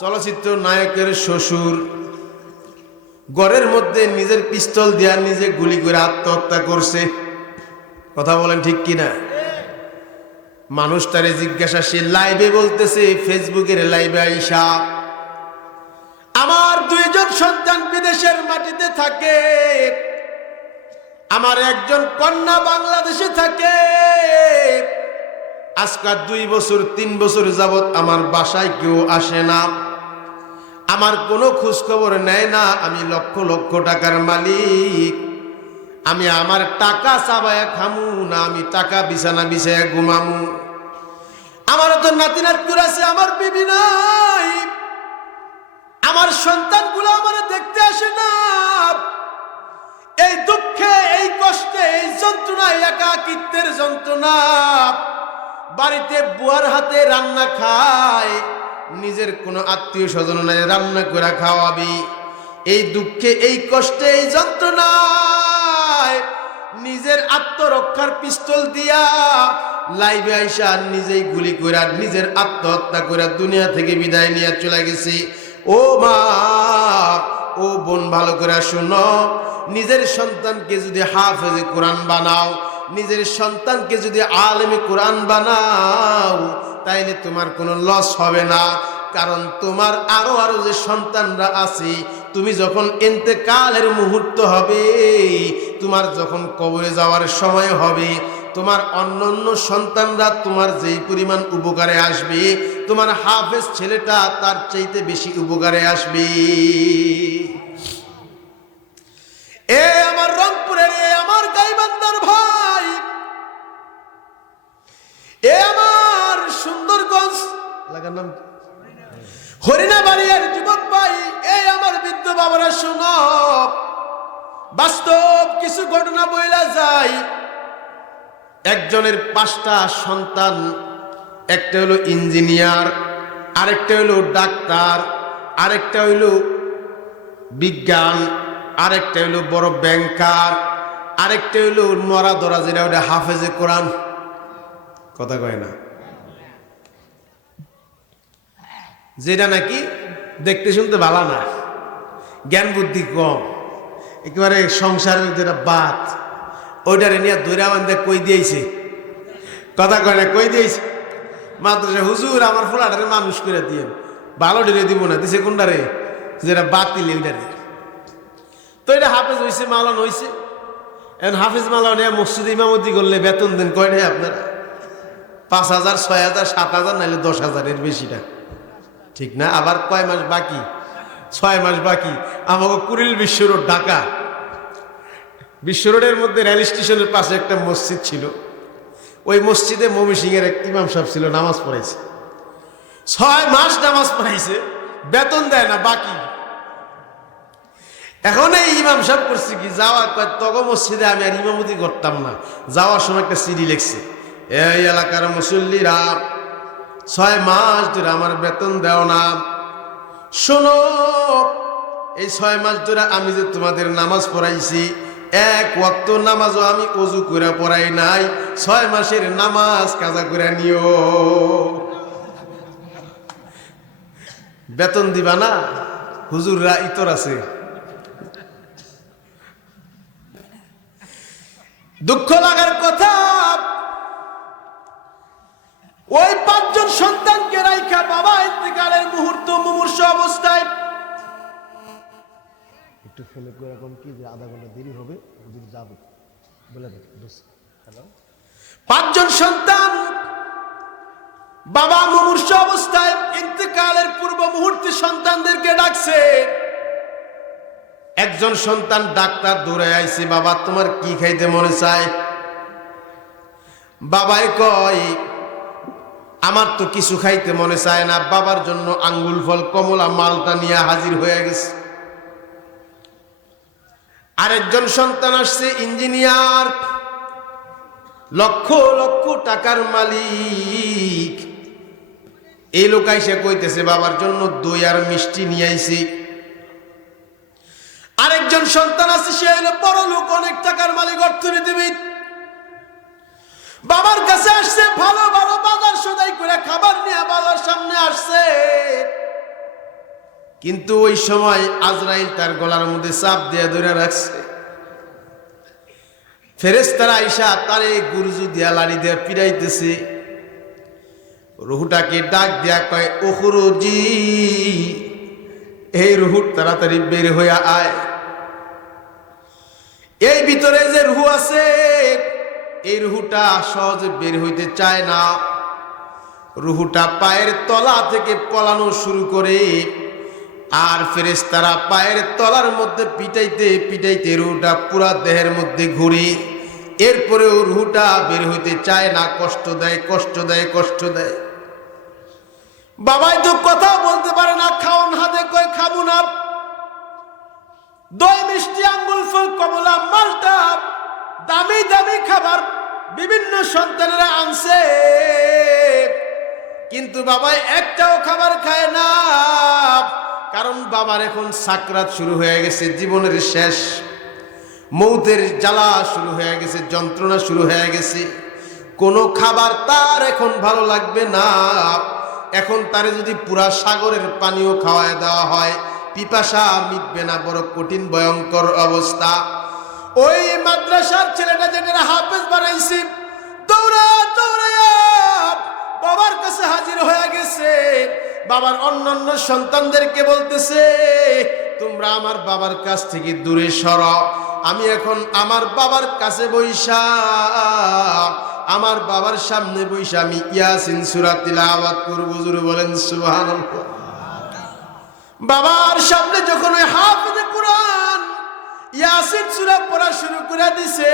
চলচ্চিত্র নায়কের শ্বশুর ঘরের মধ্যে নিজের পিস্তল দিয়া নিজে গুলি করে আত্মহত্যা করছে। কথা বলেন ঠিক কিনা? মানুষটারে জিজ্ঞাসা, সে লাইভে বলতেছে, ফেসবুকের লাইভে আইসা, আমার 2 জন সন্তান বিদেশের মাটিতে থাকে, আমার একজন কন্যা বাংলাদেশে থাকে। আজকাল 2 বছর 3 বছর যাবত আমার বাসায় কেউ আসে না, আমার কোনো খোঁজ খবর নেয় না। আমি লক্ষ লক্ষ টাকার মালিক, আমি আমার টাকা চাবায়া খামু না, আমি টাকা বিছানা বিছায়া ঘুমামু। আমার তো নাতি নাতকুর আছে, আমার বিবি নাই, আমার সন্তানগুলো আমার দেখতে আসে না। এই দুঃখে, এই কষ্টে, এই যন্ত্রণায়, একাকিত্বের যন্ত্রণা, বাড়িতে বুয়ার হাতে রান্না খায়, নিজের কোনো আত্মীয় স্বজন নাই, রান্না করে খাওয়াবি। এই দুঃখে, এই কষ্টে, এই যন্ত্রণায় নিজের আত্মরক্ষার পিস্তল দিয়া লাইভে আইসা নিজেই গুলি করে নিজের আত্মহত্যা করে দুনিয়া থেকে বিদায় নিয়ে চলে গেছি। ও মা, ও বোন, ভালো করে শোনো, নিজের সন্তানকে যদি হাফেজে কোরআন বানাও, নিজের সন্তানকে যদি আলেমে কোরআন বানাও, তাইলে তোমার কোনো লস হবে না। কারণ তোমার আরো যে সন্তানরা আছে তুমি যখন ইন্তেকালের মুহূর্ত হবে, তোমার যখন কবরে যাওয়ার সময় হবে, তোমার অন্যান্য সন্তানরা তোমার যেই পরিমাণ উপকারে আসবে, তোমার হাফেজ ছেলেটা তার চাইতে বেশি উপকারে আসবে। এ আমার রংপুরের, এ আমার গাইবান্ধার ভাই, এ আমার সুন্দরগঞ্জ এলাকার নাম হরিণাবাড়িয়ার যুবক ভাই, এই আমার বৃদ্ধ বাবারা শোনো, বাস্তব কিছু ঘটনা বইলা যায়। একজনের 5টা সন্তান, একটা হলো ইঞ্জিনিয়ার, আরেকটা হলো ডাক্তার, আরেকটা হইল বিজ্ঞান, আরেকটা হইল বড় ব্যাংকার, আরেকটা হইল মরা ধরা যেটা ওটা হাফেজে কোরআন। কথা কয় না, যেটা নাকি দেখতে শুনতে ভালো না, জ্ঞান বুদ্ধি কম, একেবারে সংসারের যেটা বাদ, ওইটারে নিয়ে দৈরা বান্ধে কই দিয়েছে। কথা কয় না, কই দিয়েছে মাদ্রাসা হুজুর আমার ফুলাটারে মানুষ করে দিয়ে ভালো ডেরে দিব না, দিছে কোনটারে যেটা বাতিল ওইটারে। তো এটা হাফেজ হয়েছে, মালান হয়েছে। এখন হাফেজ মালান মসজিদে ইমামতি করলে বেতন দেন কয়টাই আপনারা? 5,000, 6,000, 7,000, নাহলে 10,000, এর বেশিটা ঠিক না। আবার কয় মাস বাকি? 6 মাস বাকি। আমাকে কুড়িল বিশ্ব রোড ঢাকা, বিশ্ব রোডের মধ্যে রেল স্টেশনের পাশে একটা মসজিদ ছিল। ওই মসজিদে ময়মনসিংহের এক ইমাম সাহেব ছিল, নামাজ পড়াইছে। 6 মাস নামাজ পড়াইছে, বেতন দেয় না, বাকি। এখন এই ইমাম সাহেব করছে কি, যাওয়া তগ মসজিদে আমি আর ইমামতি করতাম না, যাওয়ার সময় একটা সিডি লিখছে, এই এলাকার মুসল্লিরা 6 মাস ধরে আমার বেতন দেও না, শোনো এই 6 মাস ধরে আমি যে তোমাদের নামাজ পড়াইছি, এক ওয়াক্ত নামাজও আমি অজু করে পড়াই নাই, 6 মাসের নামাজ কাজা করে নিও। বেতন দিবা না? হুজুররা ইতর আছে। দুঃখ লাগার কথা, ওই 5 জন সন্তানকে রাইখা বাবা ইন্তেকালের মুহূর্ত মুমূর্ষ অবস্থায়, একটু ফোন করে এখন কি যে আধা ঘন্টা দেরি হবে, হুজুর যাবে বলে দেখ। হ্যালো, 5 জন সন্তান বাবা মুমূর্ষ অবস্থায় ইন্তেকালের পূর্ব মুহূর্তে সন্তানদেরকে ডাকছে। একজন সন্তান ডাক্তার দৌড়ে আইছে, বাবা তোমার কি খাইতে মনে চায়? বাবাই কয় আমার তো কিছু খাইতে মনে চায় না। বাবার জন্য আঙ্গুল ফল কমলা মালটা নিয়ে হাজির হয়ে গেছে। আরেকজন সন্তান আসছে ইঞ্জিনিয়ার, লক্ষ লক্ষ টাকার মালিক। এই লোক আইসা কইতেছে বাবার জন্য দই আর মিষ্টি নিয়ে আইছি। আরেকজন সন্তান আছে, সে হলো বড় লোক, অনেক টাকার মালিক, অর্থনীতিবিদ। বাবার কাছে আসছে, ভালো ভালো বাজার সদাই করে খাবার নিয়ে বাবার সামনে আসছে। কিন্তু ওই সময় আজরাইল তার গলার মধ্যে চাপ দিয়ে ধরে রাখছে। ফেরেশতারা আইসা তারে গুরজু দিয়া লাড়ি দিয়া পিড়াইতেছে। রুহুটাকে ডাক দিয়া কয়, ওখরুজি, এই রুহু তাড়াতাড়ি বের হইয়া আয়। এই ভিতরে যে রুহু আছে, এই রুহুটা সহজে বের হইতে চায় না। রুহুটা পায়ের তলা থেকে পলানো শুরু করে, আর ফেরেশতারা পায়ের তলার মধ্যে পিটাইতে পিটাইতে রুহুটা পুরা দেহের মধ্যে ঘুরে। এরপরেও রুহুটা বের হইতে চায় না, কষ্ট দেয়, কষ্ট দেয়, কষ্ট দেয়। বাবাই তো কথা বলতে পারে না, খাওন হাতে কয় খাবো না। দই মিষ্টি আঙ্গুল ফল কমলা মালটা দামি দামি খাবার বিভিন্ন সন্তানেরা আনছে, কিন্তু বাবাই একটাও খাবার খায় না। কারণ বাবার এখন সাকরাত শুরু হয়ে গেছে, জীবনের শেষ, মৌতের জ্বালা শুরু হয়ে গেছে, যন্ত্রণা শুরু হয়ে গেছে। কোনো খাবার তার এখন ভালো লাগবে না। এখন তারে যদি পুরা সাগরের পানিও খাওয়ায় দেওয়া হয়, পিপাসা মিটবে না, বড় কঠিন ভয়ঙ্কর অবস্থা। ওই মাদ্রাসার ছেলেটা যেটা হাফেজ বানাইছি, দৌড়া দৌড়াইয়া বাবার কাছে হাজির হয়ে গেছে। বাবার অন্যান্য সন্তানদেরকে বলতেছে, তোমরা আমার বাবার কাছ থেকে দূরে সরো। আমি এখন আমার বাবার কাছে বইসা, আমার বাবার সামনে বইসা আমি ইয়াসিন সূরা তিলাওয়াত করব। হুজুর বলেন সুবহানাল্লাহ। বাবার সামনে যখন ওই হাফেজে কোরআন ইয়াসিন সূরা পড়া শুরু করে দিছে,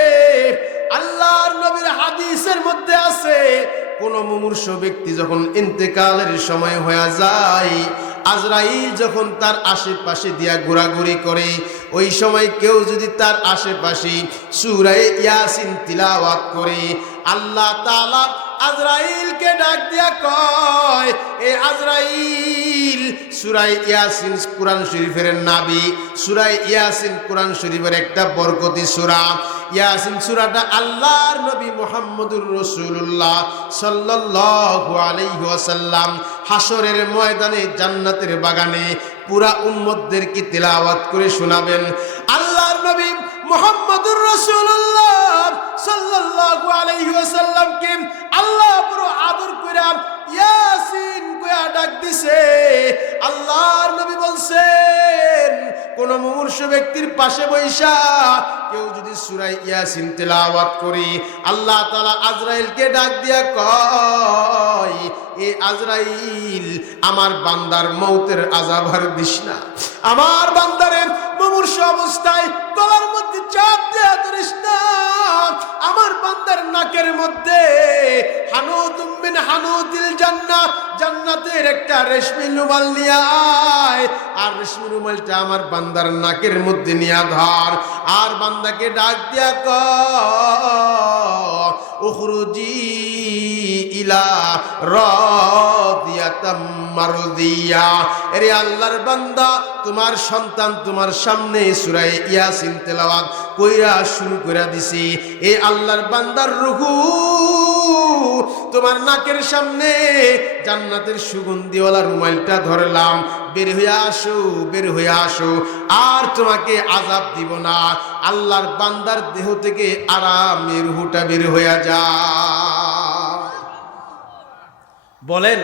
আল্লাহর নবীর হাদিসের মধ্যে আছে, কোন মুমূর্ষ ব্যক্তি যখন ইন্তেকালের সময় হয়ে যায়, আজরাইল যখন তার আশেপাশে দিয়া ঘোরাঘুরি করে, ওই সময় কেউ যদি তার আশেপাশে সূরা ইয়াসিন তিলাওয়াত করে, আল্লাহ তাআলা আজরাইলকে ডাক দিয়া কয়, এ আজরাইল, সূরা ইয়াসিন কুরআন শরীফের নাবি, সূরা ইয়াসিন কুরআন শরীফের একটা বরকতি সূরা। ইয়াসিন সূরাটা আল্লাহর নবী মুহাম্মদুর রাসূলুল্লাহ সাল্লাল্লাহু আলাইহি ওয়াসাল্লাম হাসরের ময়দানে জান্নাতের বাগানে পুরা উম্মতদেরকে তিলাওয়াত করে শোনাবেন। আল্লাহর নবী মুহাম্মদুর রাসূলুল্লাহ সাল্লাল্লাহু আলাইহি ওয়াসাল্লামকে আল্লাহ বড় আদর করে ইয়াসিন কইয়া ডাক দিছে। আল্লাহর নবী বলছেন, কোন মুমূর্ষ ব্যক্তির পাশে বইসা কেউ যদি সূরা ইয়াসিন তিলাওয়াত করে, আল্লাহ তাআলা আজরাইলকে ডাক দিয়া কয়, এ আজরাইল, আমার বান্দার মৌতের আযাব আর দিস না, আমার বান্দারে মুমূর্ষ অবস্থায় গলার মধ্যে চাপ দেয়া ধরিস না, আমার বান্দার নাকের মধ্যে হানুতুম মিন হানুতিল জান্নাহ, জান্নাতের একটা রেশমি রুমাল নিয়ে আয়, আর রেশমি রুমালটা আমার বান্দার নাকের মধ্যে নিয়ে ধর, আর বান্দাকে ডাক দিয়া কয়, উখরুজি ইলা রাদিয়াতাম মারদিয়া। এরে আল্লাহর বান্দা, তোমার সন্তান তোমার সামনে সূরা ইয়াসিন তেলাওয়াত কইরা শুরু করে দিছি, এই আল্লাহর বান্দার রূহু তোমার নাকের সামনে জান্নাতের সুগন্ধিওয়ালা রুমালটা ধরলাম, বের হয়ে আসো, বের হয়ে আসো, আর তোমাকে আযাব দিব না। আল্লাহর বান্দার দেহ থেকে আরামের রূহটা বের হয়ে যায়। বলেন,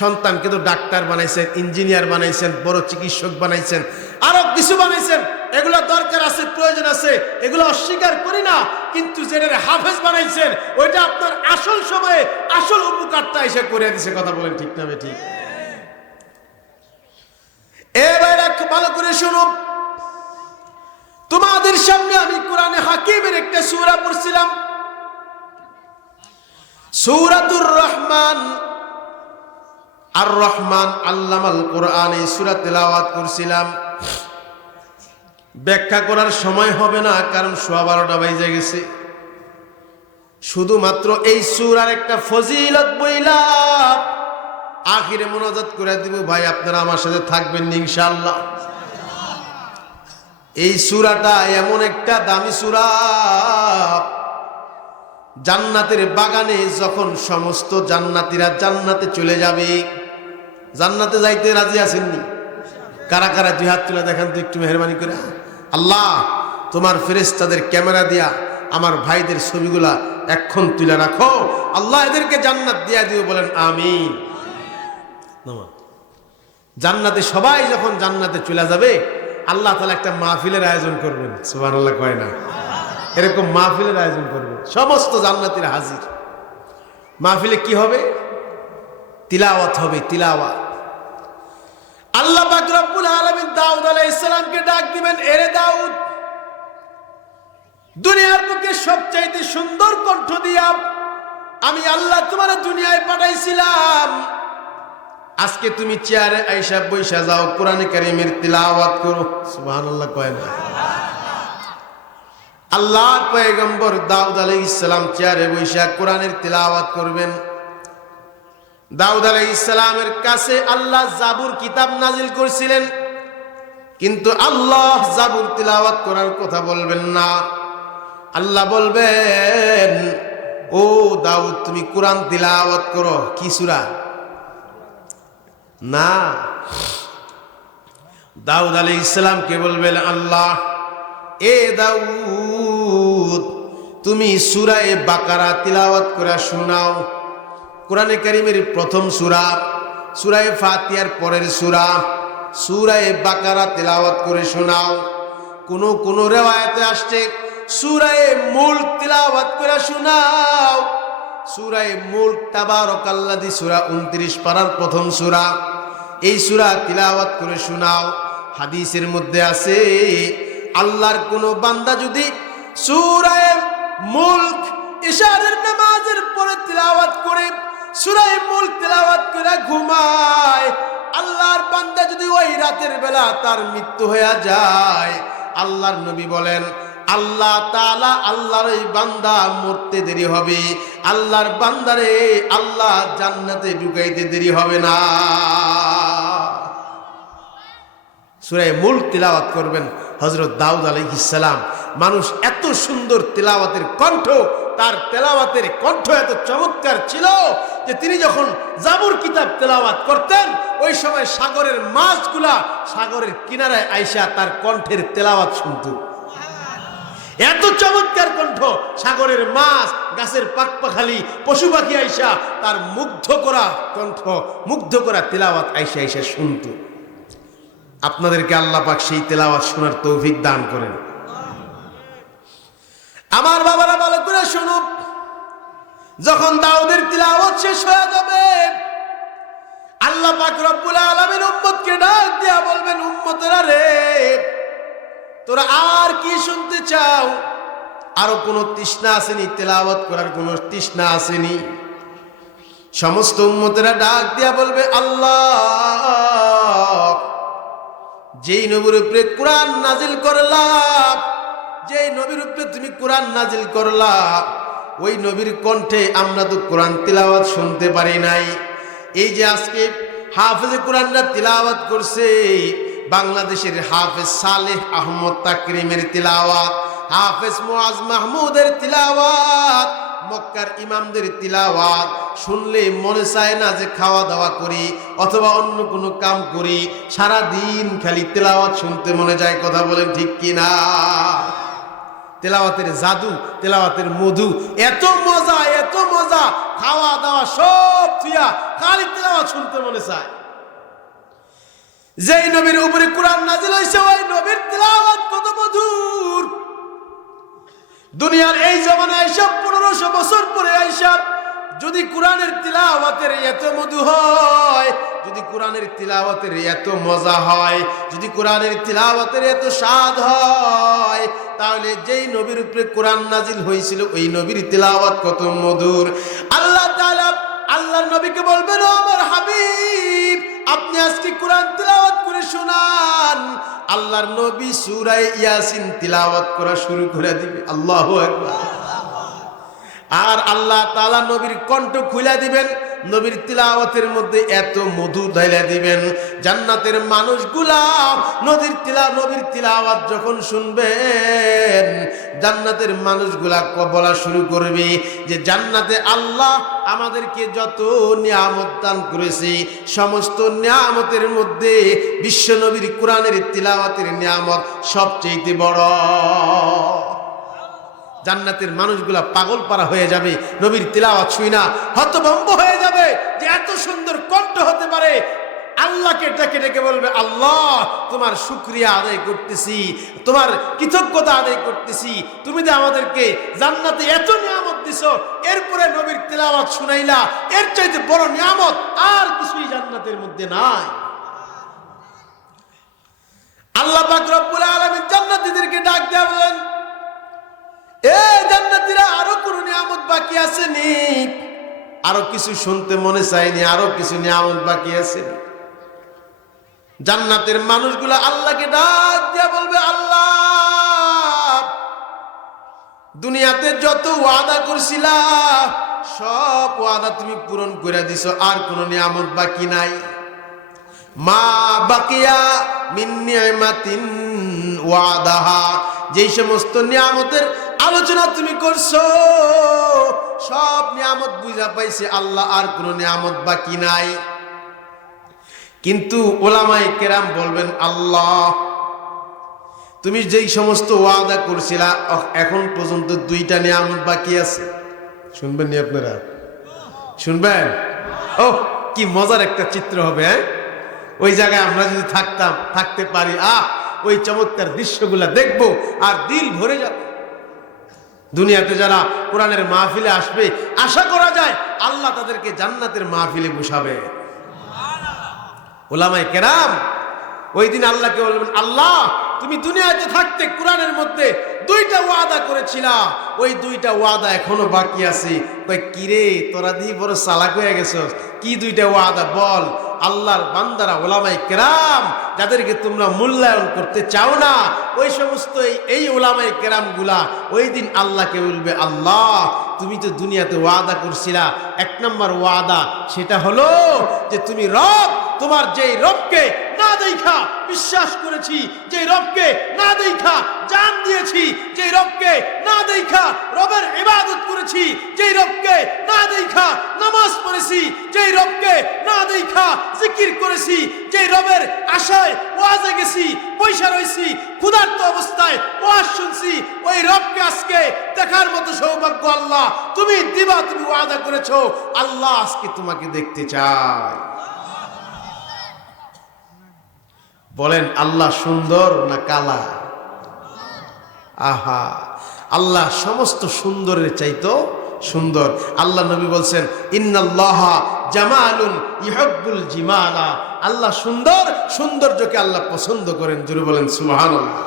সন্তানকে তো ডাক্তার বানাইছেন, ইঞ্জিনিয়ার বানাইছেন, বড় চিকিৎসক বানাইছেন, আরো কিছু বানাইছেন, এগুলো দরকার আছে, প্রয়োজন আছে, এগুলো অস্বীকার করি না, কিন্তু যেটা হাফেজ বানাইছেন ওইটা আপনার আসল সময়ে আসল উপকারটা এসে করে দিছে। কথা বলেন ঠিক না বেঠিক? এবার ভালো করে শুনুন, তোমাদের সামনে আমি কোরআনে হাকিমের একটা সূরা পড়ছিলাম, সূরাতুর রহমান। আর রহমান আল্লামাল কোরআন, এই সূরা তেলাওয়াত করছিলাম। ব্যাখ্যা করার সময় হবে না, কারণ 12:15 বেজে গেছে। শুধুমাত্র এই সূরার একটা ফজিলত বইলা আখিরে মোনাজাত করে দিব। ভাই, আপনারা আমার সাথে থাকবেন ইনশাআল্লাহ। এই সূরাটা এমন একটা দামি সূরা, জান্নাতের বাগানে যখন সমস্ত জান্নাতীরা জান্নাতে চলে যাবে, জান্নাতে যাইতে রাজি আছেননি? কারা কারা দুই হাত তুলে দেখান তো একটু মেহরবানি করে। আল্লাহ, তোমার ফেরেশতাদের ক্যামেরা দিয়া আমার ভাইদের ছবিগুলা এখন তুলে রাখো, আল্লাহ এদেরকে জান্নাত দিয়া দিও। বলেন আমিন। জান্নাতে সবাই যখন জান্নাতে চলে যাবে, আল্লাহ তাআলা একটা মাহফিলের আয়োজন করবেন। সুবহানাল্লাহ কয় না? এরকম মাহফিলের আয়োজন করবেন, সমস্ত জান্নাতীরা হাজির। মাহফিলে কি হবে? তিলাওয়াত হবে, তিলাওয়াত। আল্লাহ পাক রব্বুল আলামিন দাউদ আলাইহিস সালামকে ডাক দিবেন, এরে দাউদ, দুনিয়ার বুকে সবচাইতে সুন্দর কণ্ঠ দিয়া আমি আল্লাহ তোমার দুনিয়ায় পাঠাইছিলাম, আজকে তুমি চেয়ারে আইসা বইসা যাও, কোরআনে কারীমের তিলাওয়াত করো। সুবহানাল্লাহ কয় না? আল্লাহর পয়গম্বর দাউদ আলাইহিস সালাম চেয়ারে বইসা কোরআনের তিলাওয়াত করবেন। দাউদ আলাইহিস সালামের কাছে আল্লাহ জাবুর কিতাব নাজিল করেছিলেন, কিন্তু আল্লাহ জাবুর তিলাওয়াত করার কথা বলবেন না। আল্লাহ বলবেন, ও দাউদ, তুমি কোরআন তিলাওয়াত করো। কি সূরা? না, দাউদ আলাইহিস সালামকে বলবেন আল্লাহ, এ দাউদ, তুমি সূরা বাকারা তিলাওয়াত করে শোনাও। কোরআনে কারীমের প্রথম সূরা, সূরা ফাতিহার পরের সূরা। সূরা বাকারা তেলাওয়াত করে শোনাও। কোন রিওয়ায়াতে আসছে সূরা মুলক তেলাওয়াত করে শোনাও। সূরা মুলক তাবারাকাল্লাযী সূরা 29 পারার প্রথম সূরা, এই সূরা তিলাওয়াত করে শোনাও। হাদিসের মধ্যে আছে আল্লাহর কোন বান্দা যদি সূরা মুলক ইশারের নামাজের পরে তিলাওয়াত করে সূরা মুলক তিলাওয়াত করে ঘুমায়, আল্লাহর বান্দা যদি ওই রাতের বেলা তার মৃত্যু হয়ে যায়, আল্লাহর নবী বলেন আল্লাহ তাআলা আল্লাহর এই বান্দা মরতে দেরি হবে, আল্লাহর বান্দারে আল্লাহ জান্নাতে ঢুকাইতে দেরি হবে না। সূরা মুলক তিলাওয়াত করবেন হযরত দাউদ আলাইহিস সালাম। মানুষ এত সুন্দর তিলাওয়াতের কণ্ঠ, তার তেলাওয়াতের কণ্ঠ এত চমৎকার ছিল যে তিনি যখন জাবুর কিতাব তেলাওয়াত করতেন ওই সময় সাগরের মাছগুলা সাগরের কিনারায় আইসা তার কণ্ঠের তেলাওয়াত শুনত। এত চমৎকার কণ্ঠ, সাগরের মাছ, গাছের পাখপাখালি, পশু পাখি আইসা তার মুগ্ধ করা কণ্ঠ, মুগ্ধ করা তেলাওয়াত আইসা আইসা শুনত। আপনাদেরকে আল্লাহ পাক সেই তেলাওয়াত শোনার তৌফিক দান করেন। আমার বাবারা ভালো করে শুনুন, যখন দাউদের তিলাওয়াত শেষ হয়ে যাবে আল্লাহ পাক রব্বুল আলামিন উম্মতকে ডাক দিয়া বলবেন, উম্মতেরা রে, তোরা আর কি শুনতে চাও? আরো কোনো তৃষ্ণা আসেনি? তেলাওয়াত করার কোনো তৃষ্ণা আসেনি? সমস্ত উম্মতেরা ডাক দিয়া বলবে, আল্লাহ, যেই নবীর উপরে কোরআন নাজিল করলা, যেই নবীর উপরে তুমি কোরআন নাজিল করলা, ওই নবীর কণ্ঠে আমরা তো কোরআন তিলাওয়াত শুনতে পারি নাই। এই যে আজকে হাফেজে কোরআনরা তিলাওয়াত করছে, বাংলাদেশের হাফেজ সালেহ আহমদ তাকরিমের তিলাওয়াত, হাফেজ মুআজ মাহমুদের তিলাওয়াত, মক্কার ইমামদের তিলাওয়াত শুনলে মনে চায় না যে খাওয়া দাওয়া করি অথবা অন্য কোনো কাম করি, সারা দিন খালি তিলাওয়াত শুনতে মনে যায়। কথা বলেন ঠিক কিনা? তেলাওয়াতের জাদু, তেলাওয়াতের মধু, এত মজা, এত মজা, খাওয়া দাওয়া সব থুইয়া খালি তেলাওয়াত শুনতে মনে চায়। যেই নবীর উপরে কোরআন নাজিল হইছে ওই নবীর তেলাওয়াত কত মধুর। দুনিয়ার এই জামানায় সব 1500 বছর পরে আইসা যদি কোরআনের তিলাওয়াতের এত মধু হয়, যদি কোরআনের তিলাওয়াতের এত মজা হয়, যদি কোরআনের তিলাওয়াতের এত স্বাদ হয়, তাহলে যেই নবীর উপরে কোরআন নাজিল হয়েছিল ওই নবীর তিলাওয়াত কত মধুর। আল্লাহ তাআলা আল্লাহর নবীকে বলবেন, ও আমার হাবিব, আপনি আজকে কোরআন তিলাওয়াত করে শোনান। আল্লাহর নবী সূরা ইয়াসিন তিলাওয়াত করা শুরু করে দিবে। আল্লাহু আকবার। আর আল্লাহ তাআলা নবীর কণ্ঠ খুলে দিবেন, নবীর তিলাওয়াতের মধ্যে এত মধু ঢাইলা দিবেন, জান্নাতের মানুষগুলা নবীর তিলাওয়াত যখন শুনবেন, জান্নাতের মানুষগুলা বলা শুরু করবে যে জান্নাতে আল্লাহ আমাদেরকে যত নিয়ামত দান করেছে সমস্ত নিয়ামতের মধ্যে বিশ্ব নবীর কোরআনের তিলাওয়াতের নিয়ামত সবচেয়ে বড়। জান্নাতের মানুষগুলা পাগল পারা হয়ে যাবে, নবীর তিলাওয়াত শুইনা হতভম্ব হয়ে যাবে যে এত সুন্দর কণ্ঠ হতে পারে। আল্লাহকে ডেকে ডেকে বলবে, আল্লাহ, তোমার শুকরিয়া আদায় করতেছি, তোমার কৃতজ্ঞতা আদায় করতেছি, তুমি যে আমাদেরকে জান্নাতে এত নিয়ামত দিছো, এরপরে নবীর তিলাওয়াত শুনাইলা, এর চাইতে বড় নিয়ামত আর কিছুই জান্নাতের মধ্যে নাই। আল্লাহ পাক রব্বুল আলামিন জান্নাতীদেরকে ডাক দেয়া বলেন, এ জান্নাতীরা, আরো কোন নিয়ামত বাকি আছে নি? আরো কিছু শুনতে মনে চায়নি? আরো কিছু নিয়ামত বাকি আছে? জান্নাতের মানুষগুলো আল্লাহকে ডাক দিয়া বলবে, আল্লাহ, দুনিয়াতে যত ওয়াদা করছিলা সব ওয়াদা তুমি পূরণ করে দিছো, আর কোন নিয়ামত বাকি নাই। মা বাকিয়া মিন নি'মাতিন ওয়াদাহা, যেই সমস্ত নিয়ামতের আলোচনা তুমি করছো সব নিয়ামত বুঝা পাইছে আল্লাহ, আর কোন নিয়ামত বাকি নাই। কিন্তু ওলামায়ে কেরাম বলবেন, আল্লাহ, তুমি যেই সমস্ত ওয়াদা করছিলা এখন পর্যন্ত 2টা নিয়ামত বাকি আছে। শুনবেন নি আপনারা? শুনবেন? ও কি মজার একটা চিত্র হবে। ওই জায়গায় আমরা যদি থাকতে পারি, ওই চমৎকার দৃশ্যগুলা দেখবো আর দিল ভরে যাবে। দুনিয়াতে যারা কোরআনের মাহফিলে আসবে, আশা করা যায় আল্লাহ তাদেরকে জান্নাতের মাহফিলে বসাবে। উলামায়ে কেরাম ওই দিন আল্লাহকে বলবেন, আল্লাহ তুমি দুনিয়াতে থাকতে কোরআনের মধ্যে 2টা ওয়াদা করেছিলা, ওই 2টা ওয়াদা এখনো বাকি আছে। কই কিরে তোরা দি বড় চালাক হয়ে গেছস, কি 2টা ওয়াদা বল। আল্লাহর বান্দারা উলামায়ে কেরাম যাদেরকে তোমরা মূল্যায়ন করতে চাও না, ওই সমস্ত এই উলামায়ে কেরাম গুলা ওই দিন আল্লাহকে বলবে, আল্লাহ তুমি তো দুনিয়াতে ওয়াদা করছিলা, 1 নম্বর ওয়াদা সেটা হলো যে তুমি রব, তোমার যেই রবকে না দেখা বিশ্বাস করেছি, যেই রবকে না দেখা জান দিয়েছি, যেই রবকে না দেখা রবের ইবাদত করেছি, যেই রবকে না দেখা নামাজ পড়েছি, যেই রবকে না দেখা জিকির করেছি, যেই রবের আশায় ওয়াজে গেছি, পয়সা রয়েছি, ক্ষুধার্ত অবস্থায় ওয়াজ শুনছি, ওই রবকে আজকে দেখার মতো সৌভাগ্য আল্লাহ তুমি দিবা, তুমি ওয়াদা করেছো, আল্লাহ আজকে তোমাকে দেখতে চায়। বলেন আল্লাহ সুন্দর না কালা? আহা, আল্লাহ সমস্ত সুন্দরের চাইতো সুন্দর। আল্লাহ নবী বলছেন, ইন্নাল্লাহা জামালুন ইউহিব্বুল জিমালা, আল্লাহ সুন্দর, সৌন্দর্যকে আল্লাহ পছন্দ করেন। জোরে বলেন সুবহানাল্লাহ।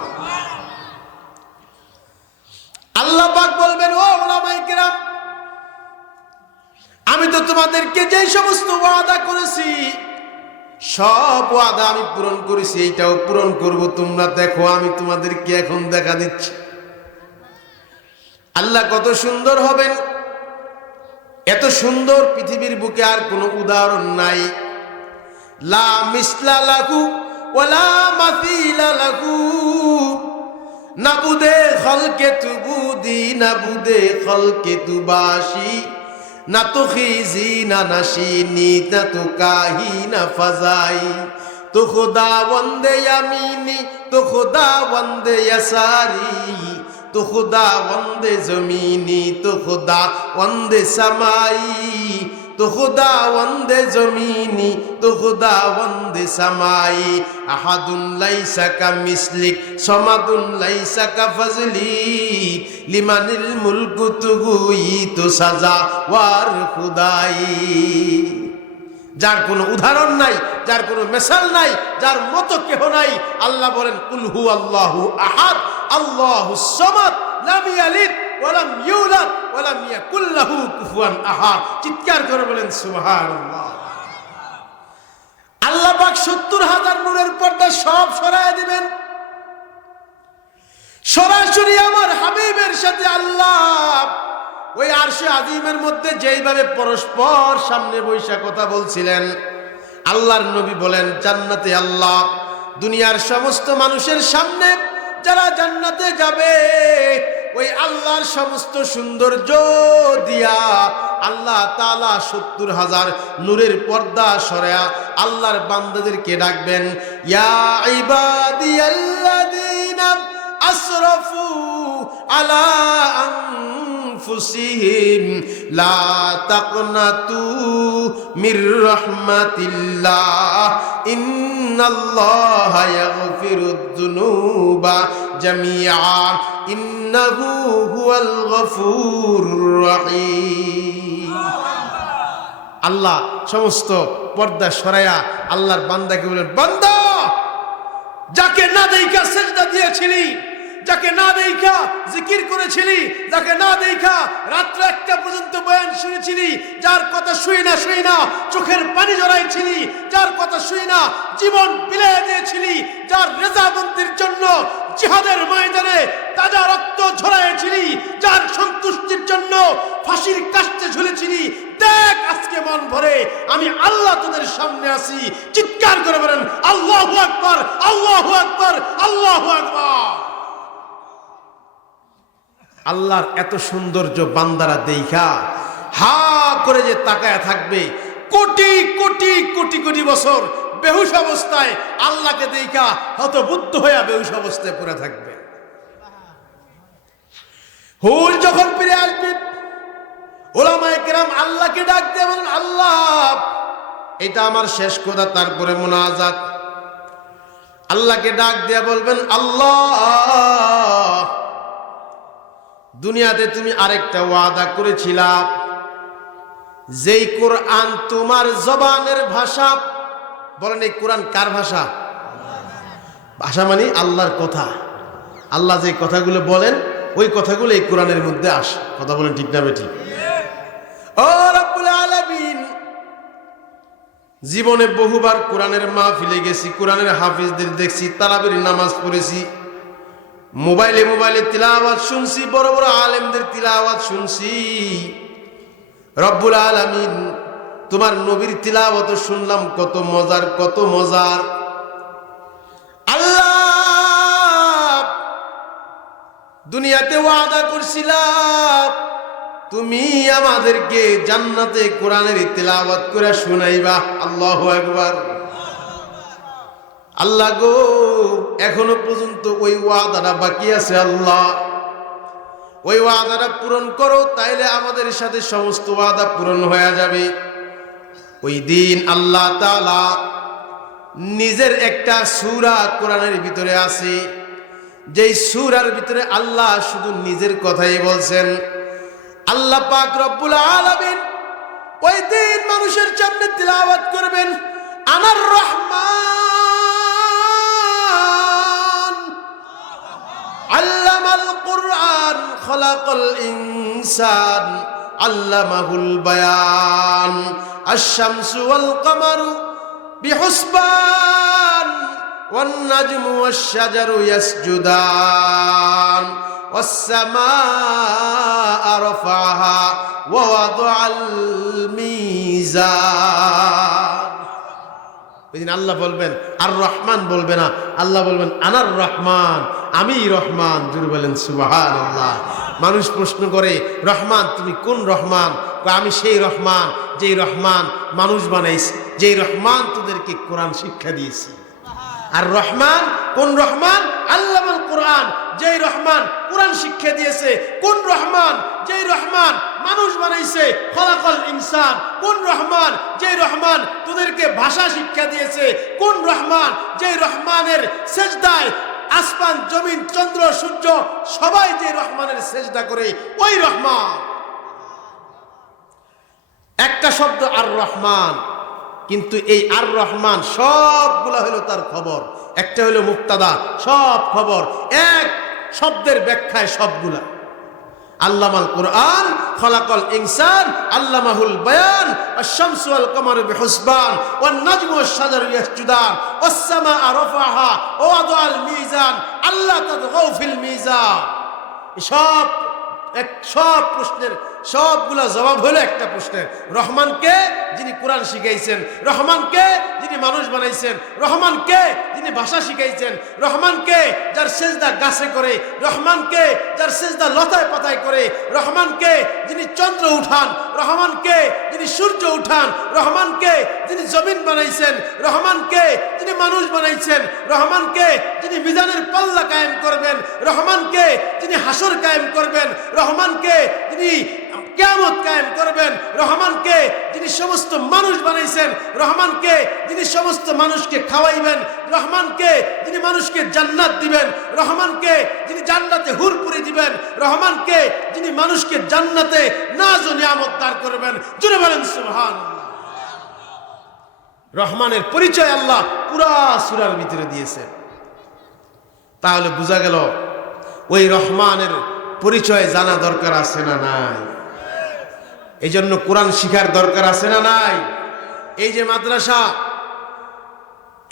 আল্লাহ পাক বলবেন, ও উলামায়ে কেরাম আমি তো তোমাদেরকে যেই সমস্ত ওয়াদা করেছি সব ওয়াদা আমি পূরণ করেছি, এইটাও পূরণ করব, তোমরা দেখো আমি তোমাদেরকে এখন দেখা দিচ্ছি। আল্লাহ কত সুন্দর হবেন, এত সুন্দর পৃথিবীর বুকে আর কোনো উদাহরণ নাই। লা মিসলা লাহু ওয়ালা মাসিলা লাহু, নাবুদে খলকে তুবুদি নাবুদে খলকে তুবাশি, না তো খিজি না নাশিনি না তো কাহি না ফাজাই, তো খুদা বন্দে ইয়ামিনি তো খুদা বন্দে ইয়াসারি, তো খুদা বন্দে জমিনি তো খুদা বন্দে সামাই, তো খুদা বন্দে জমিনি তো খুদা বন্দে সামাই, আহাদুন লাইসা কামিসলিক সমাদুন লাইসা কাফজলি, লিমানিল মুলকু তুগুই তো সাজা ওয়ার খুদাই। যার কোনো উদাহরণ নাই, যার কোনো মিসাল নাই, যার মতো কেহ নাই। আল্লাহ বলেন, কুল হু আল্লাহু আহাদ আল্লাহুস সামাদ লাম ইয়ালিদ ওয়া লাম ইউলাদ ওয়া লাম ইয়াকুল লাহু কুফুয়ান আহাদ। চিৎকার করে বলেন সুবহানাল্লাহ। আল্লাহ পাক 70,000 নূরের পর্দা সব সরায় দিবেন, সরাসরি আমার হাবিবের সাথে আল্লাহ ওই আরশে আজিমের মধ্যে যেইভাবে পরস্পর সামনে বৈশা কথা বলছিলেন, আল্লাহর নবী বলেন, জান্নাতে আল্লাহ দুনিয়ার সমস্ত মানুষের সামনে যারা জান্নাতে যাবে ওই আল্লাহর সমস্ত সৌন্দর্য দিয়া আল্লাহ তাআলা 70,000 নূরের পর্দা সরায়া আল্লাহর বান্দাদেরকে ডাকবেন, ইয়া ইবাদিয়াল্লাযীনা আসরাফু আলা আনফুসিহিম লা তাকনাতু মির রাহমাতিল্লাহ ইন্নাল্লাহা ইয়াগফিরুদ যুনুবা জামিআ ইন্নাহু হুয়াল গফুরুর রহিম। আল্লাহ সমস্ত পর্দা সরায়া আল্লাহর বান্দাকে বলেন, বান্দা যাকে না দেখা সিজদা দিয়েছিলি, যাকে না দেখা জিকির করেছিলি, যাকে না দেখা রাত্র 1টা পর্যন্ত বয়ান শুনেছিলি, যার কথা শুই না চোখের পানি জড়াইছিলি, যার কথা শুই না জীবন বিলিয়ে দিয়েছিলি, যার রেজামন্দির জন্য জিহাদের ময়দানে তাজা রক্ত ঝরাইছিলি, যার সন্তুষ্টির জন্য ফাঁসির কাস্তে ঝুলেছিলি, দেখ আজকে মন ভরে আমি আল্লাহ তোদের সামনে আছি। চিৎকার করে বলেন আল্লাহু আকবার, আল্লাহু আকবার, আল্লাহু আকবার। আল্লাহর এত সৌন্দর্য বান্দারা দেখা হা করে যে তাকায় থাকবে, কোটি কোটি কোটি কোটি বছর বেহুশ অবস্থায় আল্লাহকে দেখা হতবুদ্ধ হয়ে বেহুশ অবস্থায় পড়ে থাকবে। হুশ যখন ফিরে আসবে, উলামায়ে কেরাম আল্লাহকে ডাক দিয়ে বলেন, আল্লাহ এটা আমার শেষ কথা। তারপরে মুনাজাত, আল্লাহকে ডাক দিয়া বলবেন, আল্লাহ দুনিয়াতে তুমি আরেকটা ওয়াদা করেছিলা, যেই কোরআন তোমার জবানের ভাষা। বলেন এই কোরআন কার ভাষা? ভাষা মানে আল্লাহর কথা। আল্লাহ যে কথাগুলো বলেন ওই কথাগুলো এই কোরআনের মধ্যে আসে। কথা বলেন ঠিক না বেঠিক? ও রব্বুল আলামিন, জীবনে বহুবার কোরআনের মাহফিলে গেছি, কোরআনের হাফিজদের দেখছি, তারাবির নামাজ পড়েছি, মোবাইলে তিলাওয়াত শুনছি, বড় বড় আলেমদের তিলাওয়াত শুনছি। রব্বুল আলামিন, তোমার নবীর তিলাওয়াত শুনলাম, কত মজার, কত মজার। আল্লাহ দুনিয়াতে ওয়াদা করছিলাম তুমি আমাদেরকে জান্নাতে কোরআনের তিলাওয়াত করে শোনাইবা। আল্লাহু আকবার। আল্লাহ গো, এখনো পর্যন্ত ওই ওয়াদাটা বাকি আছে। আল্লাহ ওই ওয়াদাটা পূরণ করো, তাইলে আমাদের সাথে সমস্ত ওয়াদা পূরণ হয়ে যাবে। ওই দিন আল্লাহ তাআলা নিজের একটা সূরা কোরআনের ভিতরে আছে, যেই সূরার ভিতরে আল্লাহ শুধু নিজের কথাই বলছেন। আল্লাহ পাক রব্বুল আলামিন ওই দিন মানুষের সামনে তিলাওয়াত করবেন, আনার রহমান আল্লামাল কুরআন খলাকাল ইনসান আল্লামাহুল বায়ান আশ-শামসু ওয়াল কামারু বিহুসবান ওয়ান নাজমু ওয়াশ-শাজারু ইয়াসজুদান والسماء رفعها ووضع الميزان। ওইদিন আল্লাহ বলবেন আর রহমান বলবে না, আল্লাহ বলবেন আনার রহমান, আমি রহমান। জোরে বলেন সুবহানাল্লাহ। মানুষ প্রশ্ন করে, রহমান তুমি কোন রহমান? আমি সেই রহমান যেই রহমান মানুষ বানাইছে, যেই রহমান তোদেরকে কোরআন শিক্ষা দিয়েছে। আর রহমান কোন রহমান? আল্লামাল কোরআন, যেই রহমান কোরআন শিক্ষা দিয়েছে। কোন রহমান? যেই রহমান মানুষ বানাইছে। খলাকাল ইনসান, কোন রহমান? যেই রহমান তোদেরকে ভাষা শিক্ষা দিয়েছে। কোন রহমান? যেই রহমানের সেজদায় আসমান জমিন চন্দ্র সূর্য সবাই যে রহমানের সেজদা করে, ওই রহমান। একটা শব্দ আর রহমান, কিন্তু এই আর রহমান সবগুলা হলো তার খবর। একটা হলো মুক্তাদা, সব খবর এক শব্দের ব্যাখ্যায় সবগুলা। আল্লামাল কোরআন খলাকাল ইনসান আল্লামাহুল বায়ান আশ-শামসু ওয়াল কামারু বিহুসবান ওয়ান নাজমু ওয়াশ-শাজারু ইয়াসজুদান ওয়াস-সামাআ রাফাহা ওয়া ওয়াদাআল মিজান আল্লা তাতগাউ ফিল মিজান। সব প্রশ্নের সবগুলা জবাব হলো একটা প্রশ্নের। রহমানকে যিনি কোরআন শিখাইছেন, রহমানকে যিনি মানুষ বানাইছেন, রহমানকে যিনি ভাষা শিখাইছেন, রহমানকে যার সেজদা গাছে করে, রহমানকে যার সেজদা লতায় পাতায় করে, রহমানকে যিনি চন্দ্র উঠান, রহমানকে যিনি সূর্য উঠান, রহমানকে যিনি জমিন বানাইছেন, রহমানকে যিনি মানুষ বানাইছেন, রহমানকে যিনি মিজানের পাল্লা কায়েম করবেন, রহমানকে যিনি হাসর কায়েম করবেন, রহমানকে যিনি কিয়ামত কায়েম করবেন, রহমানকে যিনি সমস্ত মানুষ বানাইছেন, রহমানকে যিনি সমস্ত মানুষকে খাওয়াইবেন, রহমানকে যিনি মানুষকে জান্নাত দিবেন, রহমানকে যিনি জান্নাতে হুরপুরি দিবেন, রহমানকে যিনি মানুষকে জান্নাতে নাজ ও নিয়ামত দান করবেন। জোরে বলেন সুবহানাল্লাহ। রহমানের পরিচয় আল্লাহ পুরা সূরার ভিতরে দিয়েছেন। তাহলে বোঝা গেল ওই রহমানের পরিচয় জানা দরকার আছে না নাই? এই জন্য কোরআন শিখার দরকার আছে না নাই? এই যে মাদ্রাসা,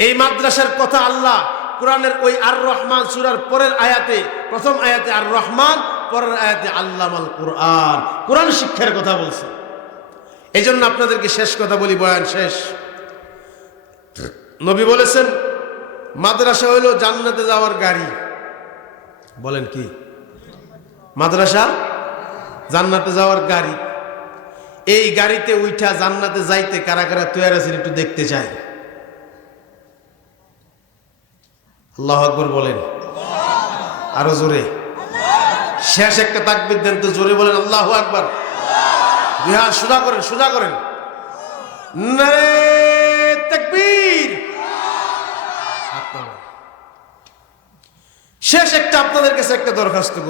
এই মাদ্রাসার কথা আল্লাহ কোরআনের ওই আর রহমান সূরার পরের আয়াতে, প্রথম আয়াতে আর রহমান, পরের আয়াতে আল্লামাল কোরআন, কোরআন শিক্ষার কথা বলছে। এই জন্য আপনাদেরকে শেষ কথা বলি, বয়ান শেষ। নবী বলেছেন মাদ্রাসা হইল জান্নাতে যাওয়ার গাড়ি। বলেন কি? মাদ্রাসা জান্নাতে যাওয়ার গাড়ি। এই গাড়িতে উঠা জান্নাতে যাইতে কারা কারা তৈরি আছেন একটু দেখতে চাই। আল্লাহু আকবার বলেন, আরো জোরে। শেষ একটা তাকবীর দেন তো, জোরে বলেন আল্লাহু আকবার। সোজা করেন, সোজা করেন। নারে শেষ একটা আপনাদের কাছে একটা দরখাস্ত করব।